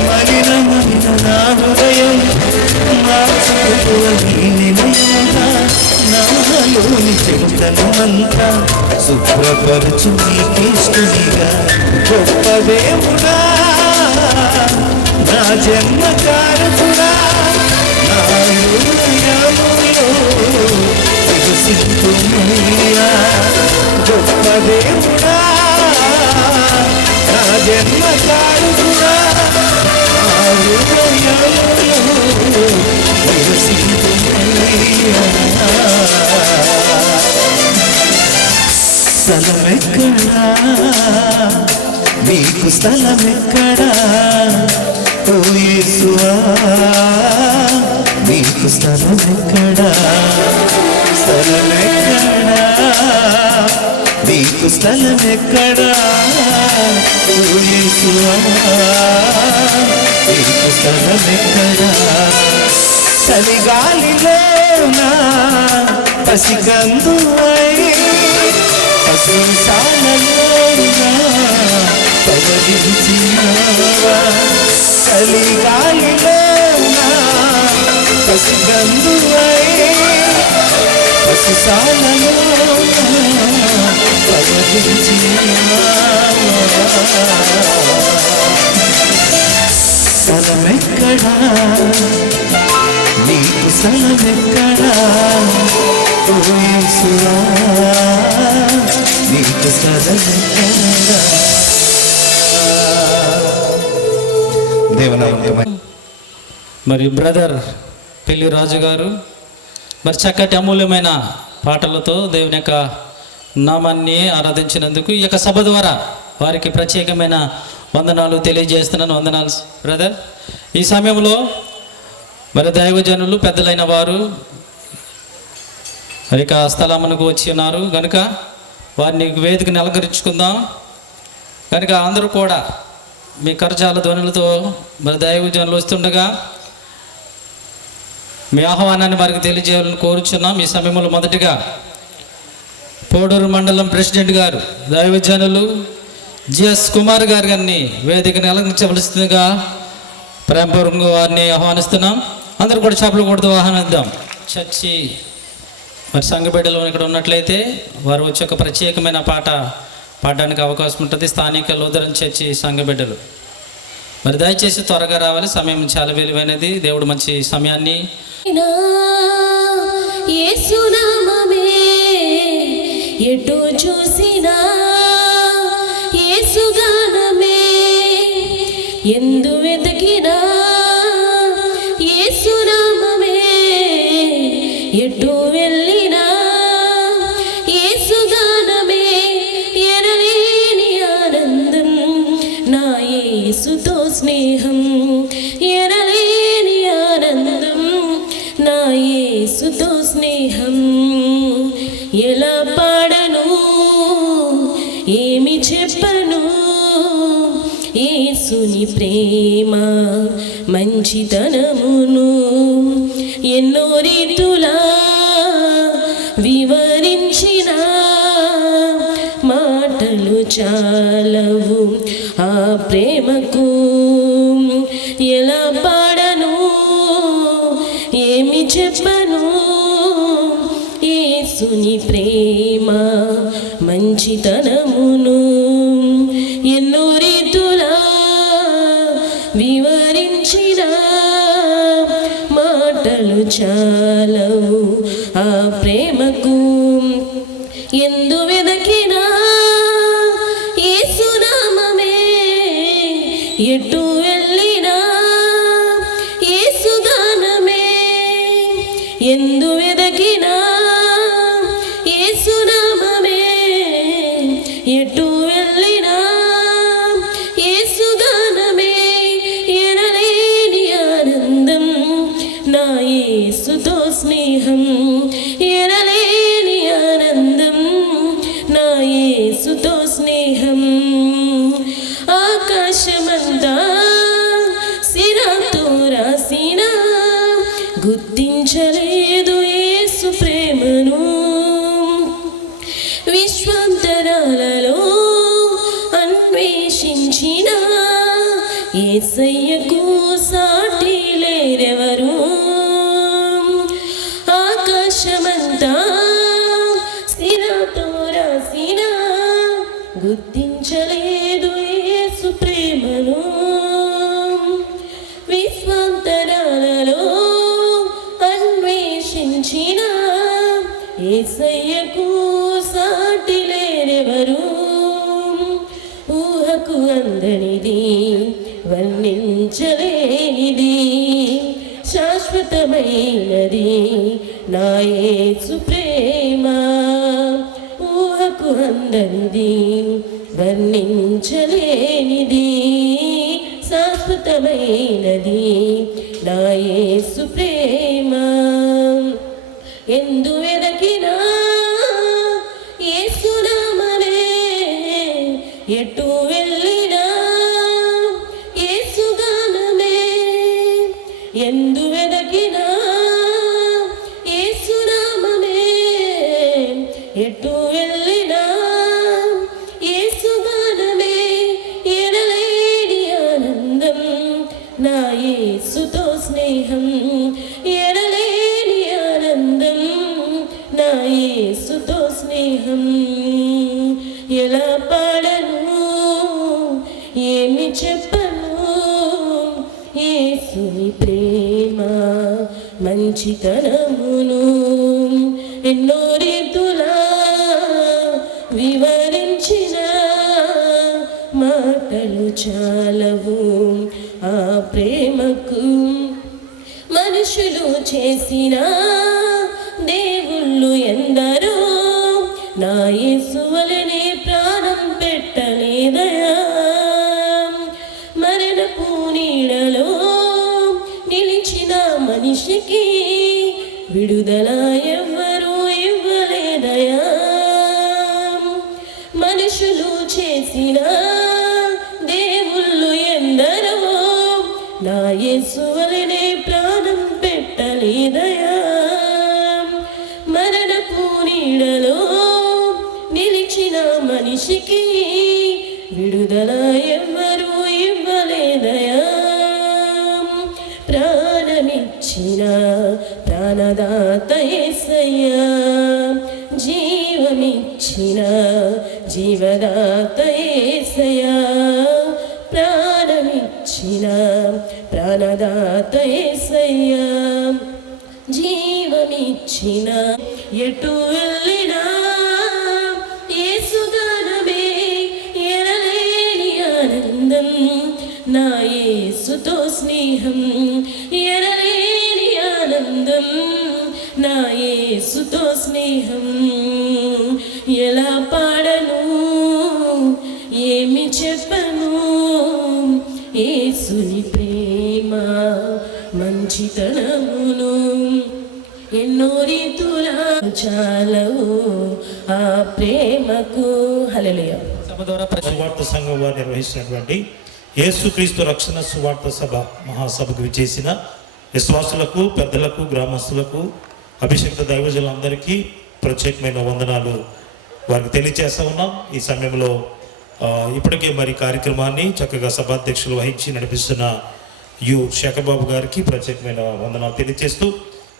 మలినమైన నా హృదయం మార్చుకుని నిలయముగా నాలోని చెడుతనమంతా శుభ్రపరుచు నీకిస్తునిగా గొప్ప దేవుడా నా జన్మ కారకుడా నా హృదయములో వికసింతుమయ్యా గొప్ప దేవుడా నా జన్మ కారకుడా నా హృదయములో వికసింతుమయ్యా స్థలమెక్కడా నీకు స్థలమెక్కడా ఓ యేసువా నీకు స్థలమెక్కడా స్థలమెక్కడా నీకు స్థలమెక్కడా ఓ యేసువా నీకు స్థలమెక్కడా చలిగాలిలోనా పసికందువై పశుశాలలోనా పవలించినావా చలిగాలిలోనా పసికందువై పశుశాలలోనా పవలించినావా స్థలమెక్కడా నీకు స్థలమెక్కడా ఓ యేసువా నీకు స్థలమెక్కడా దేవునామమున మరి బ్రదర్ పెళ్లి రాజు గారు మరి చక్కటి అమూల్యమైన పాటలతో దేవుని యొక్క నామాన్ని ఆరాధించినందుకు ఈ యొక్క సభ ద్వారా వారికి ప్రత్యేకమైన వందనాలు తెలియజేస్తున్నాను. వందనాలు బ్రదర్. ఈ సమయంలో మరి దైవజనులు పెద్దలైన వారు మరి ఇక స్థలమునకు వచ్చి ఉన్నారు కనుక వారిని వేదికని అలంకరించుకుందాం. కనుక అందరూ కూడా మీ కరచాల ధ్వనులతో మరి దైవజనులు వస్తుండగా మీ ఆహ్వానాన్ని వారికి తెలియజేయాలని కోరుచున్నాం. ఈ సమయంలో మొదటిగా పోడూరు మండలం ప్రెసిడెంట్ గారు దైవజనులు జిఎస్ కుమార్ గారిని వేదికని అలంకరించవలసిందిగా ప్రేమపూర్వకంగా వారిని ఆహ్వానిస్తున్నాం. అందరూ కూడా చేపలు కొడుతూ ఆహ్వానిద్దాం. చర్చి మరి సంఘబిడ్డలు ఇక్కడ ఉన్నట్లయితే వారు వచ్చి ఒక ప్రత్యేకమైన పాట పాడడానికి అవకాశం ఉంటుంది. స్థానిక లూథరన్ చర్చి సంఘబిడ్డలు మరి దయచేసి త్వరగా రావాలి. సమయం చాలా విలువైనది. దేవుడు మంచి సమయాన్ని యేసునామమే ఎటు చూసినా యేసుగానమే ఎందు వెతికినా యేసునామమే ఎటు వెళ్ళినా యేసుగానమే ఎనలేని ఆనందం నా యేసుతో స్నేహం ఎనలేని ఆనందం నా యేసుతో స్నేహం ఎలా పాడను ఏమి చెప్పను యేసుని ప్రేమ మంచితనమును ఎన్నో రీతులా వివరించిన మాటలు చాలవు ఆ ప్రేమకు ఎలా పాడను ఏమి చెప్పను యేసుని ప్రేమ మంచితనమును ఎన్నో రీతులా వివరించిన వివరించిన మాటలు చాలవు ఆ ప్రేమకు. ఎందు వెదకినా యేసునామమే, ఎటు వెళ్ళినా యేసుగానమే. ఎందు వెదకినా యేసునామమే, ఎటు వెళ్ళినా యేసుగానమే. ఎనలేని ఆనందం నా యేసుతో స్నేహం, ఎనలేని ఆనందం నా యేసుతో స్నేహం. ఆకాశమంతా సిరాతో రాసిన గుర్తించలేదు యేసు ప్రేమను. విశ్వాంతరాలలో అన్వేషించిన యేసయ్యకు సాటి లేరెవరు. ఆకాశమంతా సిరాతో రాసిన గుర్తించలేదు యేసు ప్రేమను. విశ్వాంతరాలలో అన్వేషించిన యేసయ్యకు సాటి లేరెవరు. ఊహకు అందనిది వర్ణించలేనిది శాశ్వతమైనది నా యేసు ప్రేమ. ఊహకు అందనిది వర్ణించలేనిది శాశ్వతమైనది నా యేసు ప్రేమ. ఎందు వెదకినా యేసునామమే, ఎటు వెళ్ళినా యేసుగానమే. ఎందు వెదకినా యేసునామమే, ఎటు వెళ్ళినా యేసుగానమే. ఎనలేని ఆనందం నా యేసుతో స్నేహం, ఎనలేని ఆనందం నా యేసుతో స్నేహం. ఎలా పాడను, ఏమి చెప్పను, యేసుని ప్రేమ మంచితనమును ఎన్నో రీతులా వివరించిన మాటలు చాలవు ఆ ప్రేమకు. మనుషులు చేసిన దేవుళ్ళు ఎందరో నా యేసు వలెనే ప్రాణం పెట్టలేదయా. మరణపు నీడలో నిలిచిన మనిషికి విడుదల ఎవ్వరూ ఇవ్వలేదయా. మనుషులు చేసిన దేవుళ్ళు ఎందరో నా యేసు వలెనే ప్రాణం పెట్టలేదయా. మరణపు నీడలో నిలిచిన మనిషికి విడుదల ఎవ్వరూ ఇవ్వలేదయా. ప్రాణమిచ్చిన ప్రాణదాత యేసయ్యా, జీవమిచ్చిన జీవదాత యేసయ్యా. ప్రాణమిచ్చిన ప్రాణదాత యేసయ్యా, జీవమిచ్చిన. ఎటు వెళ్ళినా యేసుగానమే, ఎనలేని ఆనందం నా యేసుతో స్నేహం, ఎనలేని ఆనందం నా యేసుతో స్నేహం. ఎలా పాడను, ఏమి చెప్పను, యేసుని ప్రేమ మంచితనమును ఎన్నో రీతులా చాలవు ఆ ప్రేమకు. హల్లెలూయా. సభ ద్వారా సువార్త సంఘం వారు నిర్వహించినటువంటి యేసుక్రీస్తు రక్షణ సువార్త సభ మహాసభకు విచ్చేసిన విశ్వాసులకు, పెద్దలకు, గ్రామస్తులకు, అభిషేక్త దైవజనులందరికీ ప్రత్యేకమైన వందనాలు వారికి తెలియజేస్తా ఉన్నాం. ఈ సమయంలో ఇప్పటికే మరి కార్యక్రమాన్ని చక్కగా సభాధ్యక్షులు వహించి నడిపిస్తున్న శేఖర్ బాబు గారికి ప్రత్యేకమైన వందనాలు తెలియజేస్తూ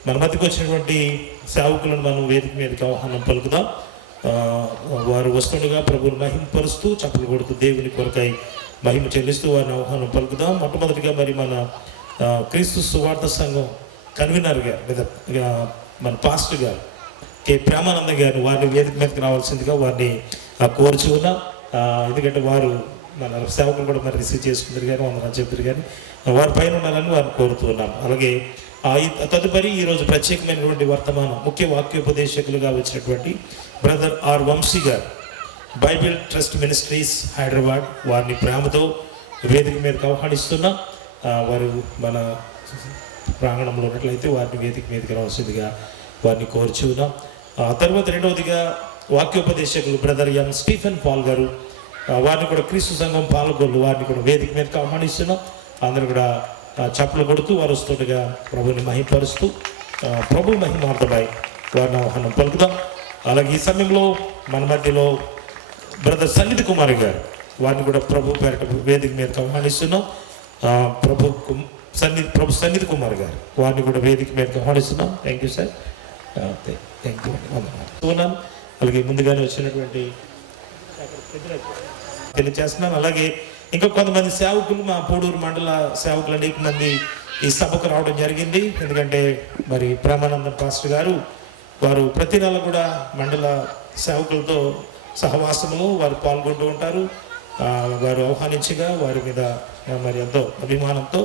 మన మధ్యకు వచ్చినటువంటి సేవకులను మనం వేదిక మీదకి ఆహ్వానం పలుకుదాం. వారు వస్తుండగా ప్రభువుని మహింపరుస్తూ చప్పలు కొడుతూ దేవుని కొరకై మహిమ చెల్లిస్తూ వారిని ఆహ్వానం పలుకుదాం. మొట్టమొదటిగా మరి మన క్రీస్తు సువార్త సంఘం కన్వీనర్ గారు లేదా మన పాస్టర్ గారు కె ప్రేమానంద గారు వారిని వేదిక మీదకి రావాల్సిందిగా వారిని కోరుచు ఉన్నాం. ఎందుకంటే వారు మన సేవకులు కూడా మరి రిసీవ్ చేసుకుంటారు కానీ వందనాలు చెప్తారు కానీ వారి పైన ఉండాలని వారిని కోరుతూ ఉన్నాం. అలాగే తదుపరి ఈరోజు ప్రత్యేకమైనటువంటి వర్తమానం ముఖ్య వాక్యోపదేశకులుగా వచ్చినటువంటి బ్రదర్ ఆర్ వంశీ గారు, బైబిల్ ట్రస్ట్ మినిస్ట్రీస్ హైదరాబాద్, వారిని ప్రేమతో వేదిక మీదకి ఆహ్వానిస్తున్నాం. వారు మన ప్రాంగణంలో ఉన్నట్లయితే వారిని వేదిక మీదకి రావాల్సిందిగా వారిని కోరుచు ఉన్నాం. తర్వాత రెండవదిగా వాక్యోపదేశకులు బ్రదర్ ఎం స్టీఫెన్ పాల్ గారు, వారిని కూడా క్రీస్తు సంఘం పాల్గొల్లు, వారిని కూడా వేదిక మీదకి ఆహ్వానిస్తున్నాం. అందరూ కూడా చప్పలు కొడుతూ వారు వస్తుండగా ప్రభుని మహిమపరుస్తూ ప్రభు మహిమార్థమై వారిని ఆహ్వానం పలుకుదాం. అలాగే ఈ సమయంలో మన మధ్యలో బ్రదర్ సన్నిధి కుమార్ గారు, వారిని కూడా ప్రభు పేరట వేదిక మీదకి ఆహ్వానిస్తున్నాం. ప్రభు సన్నిధి కుమార్ గారు, వారిని కూడా వేదిక మీదకి ఆహ్వానిస్తున్నాం. Thank you sir, thank you ఉన్నాను. అలాగే ముందుగానే వచ్చినటువంటి తెలియజేస్తున్నాను. అలాగే ఇంకా కొంతమంది సేవకులు, మా పూడూరు మండల సేవకులు అనేక మంది ఈ సభకు రావడం జరిగింది. ఎందుకంటే మరి ప్రేమానందం పాస్టర్ గారు వారు ప్రతి నెల కూడా మండల సేవకులతో సహవాసములు వారు పాల్గొంటూ ఉంటారు. వారు ఆహ్వానించగా వారి మీద మరి ఎంతో అభిమానంతో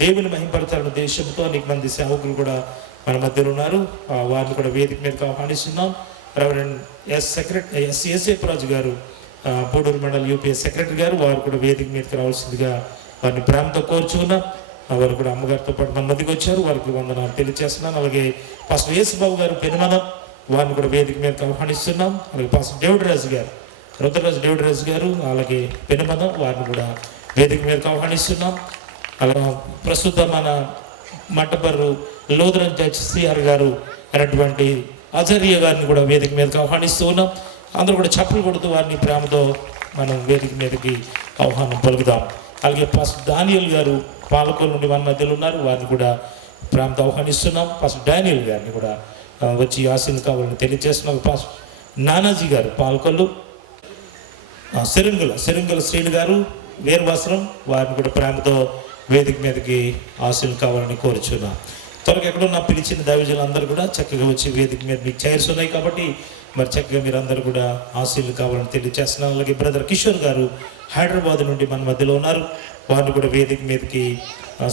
దేవుని మహిమపరచాలన్న ఉద్దేశంతో అనేక మంది సేవకులు కూడా మన మధ్యలో ఉన్నారు. వారిని కూడా వేదిక మీదకి ఆహ్వానిస్తున్నాం. రెవరెండ్ ఎస్ఏ రాజు గారు, పూడూరు మండల యూపీఎస్ సెక్రటరీ గారు, వారు కూడా వేదిక మీదకి రావాల్సిందిగా వారిని ప్రేమతో కోరుచున్నాం. వారు కూడా అమ్మగారితో పాటు మన మధ్యకి వచ్చారు, వారికి వందనాలు తెలియజేస్తున్నాను. అలాగే పాస్టర్ యేసుబాబు గారు పెనుమనం, వారిని కూడా వేదిక మీదకి ఆహ్వానిస్తున్నాం. అలాగే పాస్టర్ డేవిడ్ రాజు గారు, రుద్రరాజు డేవిడ్ రాజు గారు, అలాగే పెనుమనం, వారిని కూడా వేదిక మీదకి ఆహ్వానిస్తున్నాం. అలా ప్రస్తుతం మన మట్టబర్రు లోదరన్ చర్చ్ సిఆర్ గారు అయినటువంటి అజరియా గారిని కూడా వేదిక మీదకి ఆహ్వానిస్తూ ఉన్నాం. అందరూ కూడా చప్పలు కొడుతూ వారిని ప్రేమతో మనం వేదిక మీదకి ఆహ్వానం పలుకుదాం. అలాగే పాస్టర్ డానియల్ గారు పాలకొల్లు నుండి మన మధ్యలో ఉన్నారు, వారిని కూడా ప్రేమతో ఆహ్వానిస్తున్నాం. పాస్టర్ డానియల్ గారిని కూడా వచ్చి ఆశీలు కావాలని తెలియజేస్తున్నాం. పాస్టర్ నానాజీ గారు పాలకొల్లు, సెరుంగల శ్రీలు గారు వేరువాసరం, వారిని కూడా ప్రేమతో వేదిక మీదకి ఆశీలు కావాలని కోరుచున్నాం. త్వరగా ఎక్కడున్నా పిలిచిన దైవజనులు అందరూ కూడా చక్కగా వచ్చి వేదిక మీద మీకు చైర్స్ ఉన్నాయి కాబట్టి మరి చక్కగా మీరు అందరూ కూడా ఆశీలు కావాలని తెలియజేస్తున్నారు. అలాగే బ్రదర్ కిషోర్ గారు హైదరాబాద్ నుండి మన మధ్యలో ఉన్నారు, వారిని కూడా వేదిక మీదకి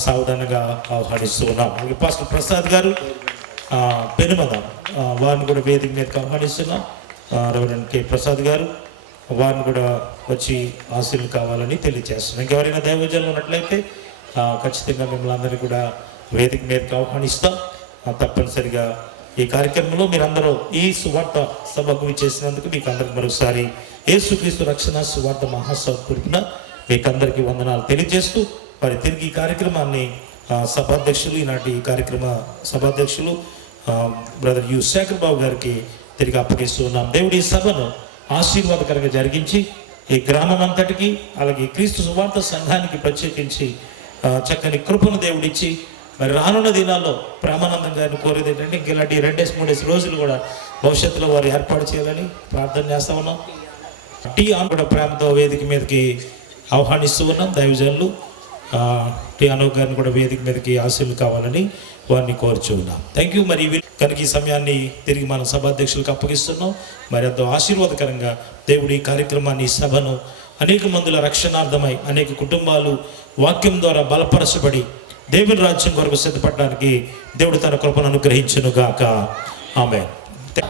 సావధానంగా ఆహ్వానిస్తూ ఉన్నాం. అలాగే పాస్టర్ ప్రసాద్ గారు పెనుమద, వారిని కూడా వేదిక మీదకి ఆహ్వానిస్తున్నాం. రెవరెండ్ కె ప్రసాద్ గారు, వారిని కూడా వచ్చి ఆశీలు కావాలని తెలియజేస్తున్నాం. ఇంకెవరైనా దైవజనులు ఉన్నట్లయితే ఖచ్చితంగా మిమ్మల్ని అందరినీ కూడా వేదిక మీదకి ఆహ్వానిస్తాం. తప్పనిసరిగా ఈ కార్యక్రమంలో మీరందరూ ఈ సువార్త సభకు విచ్చేసినందుకు మీకు అందరికి మరొకసారి యేసుక్రీస్తు రక్షణ సువార్త మహాసభ తరపున మీకు అందరికీ వందనాలు తెలియజేస్తూ మరి తిరిగి ఈ కార్యక్రమాన్ని సభాధ్యక్షులు, ఈనాటి కార్యక్రమ సభాధ్యక్షులు బ్రదర్ యు శేఖర్ బాబు గారికి తిరిగి అప్పగిస్తూ ఉన్నాం. దేవుడి సభను ఆశీర్వాదకరంగా జరిగించి ఈ గ్రామం అంతటికి అలాగే క్రీస్తు సువార్త సంఘానికి ప్రత్యేకించి చక్కని కృపను దేవుడిచ్చి మరి రానున్న దినాల్లో ప్రేమానందం గారిని కోరేది ఏంటంటే ఇంక ఇలాంటి 2-3 రోజులు కూడా భవిష్యత్తులో వారు ఏర్పాటు చేయాలని ప్రార్థన చేస్తూ ఉన్నాం. టీ ఆన్ కూడా ప్రేమతో వేదిక మీదకి ఆహ్వానిస్తూ ఉన్నాం. దైవజనులు టీ అనోక్ గారిని కూడా వేదిక మీదకి ఆశీర్లు కావాలని వారిని కోరుచూ ఉన్నాం. Thank you. మరి కనుక ఈ సమయాన్ని తిరిగి మన సభాధ్యక్షులకు అప్పగిస్తున్నాం. మరి ఎంతో ఆశీర్వాదకరంగా దేవుడి కార్యక్రమాన్ని సభను అనేక మందుల రక్షణార్థమై అనేక కుటుంబాలు వాక్యం ద్వారా బలపరచబడి దేవుని రాజ్యం కొరకు సిద్ధపడడానికి దేవుడు తన కృపను అనుగ్రహించును గాక. ఆమేన్.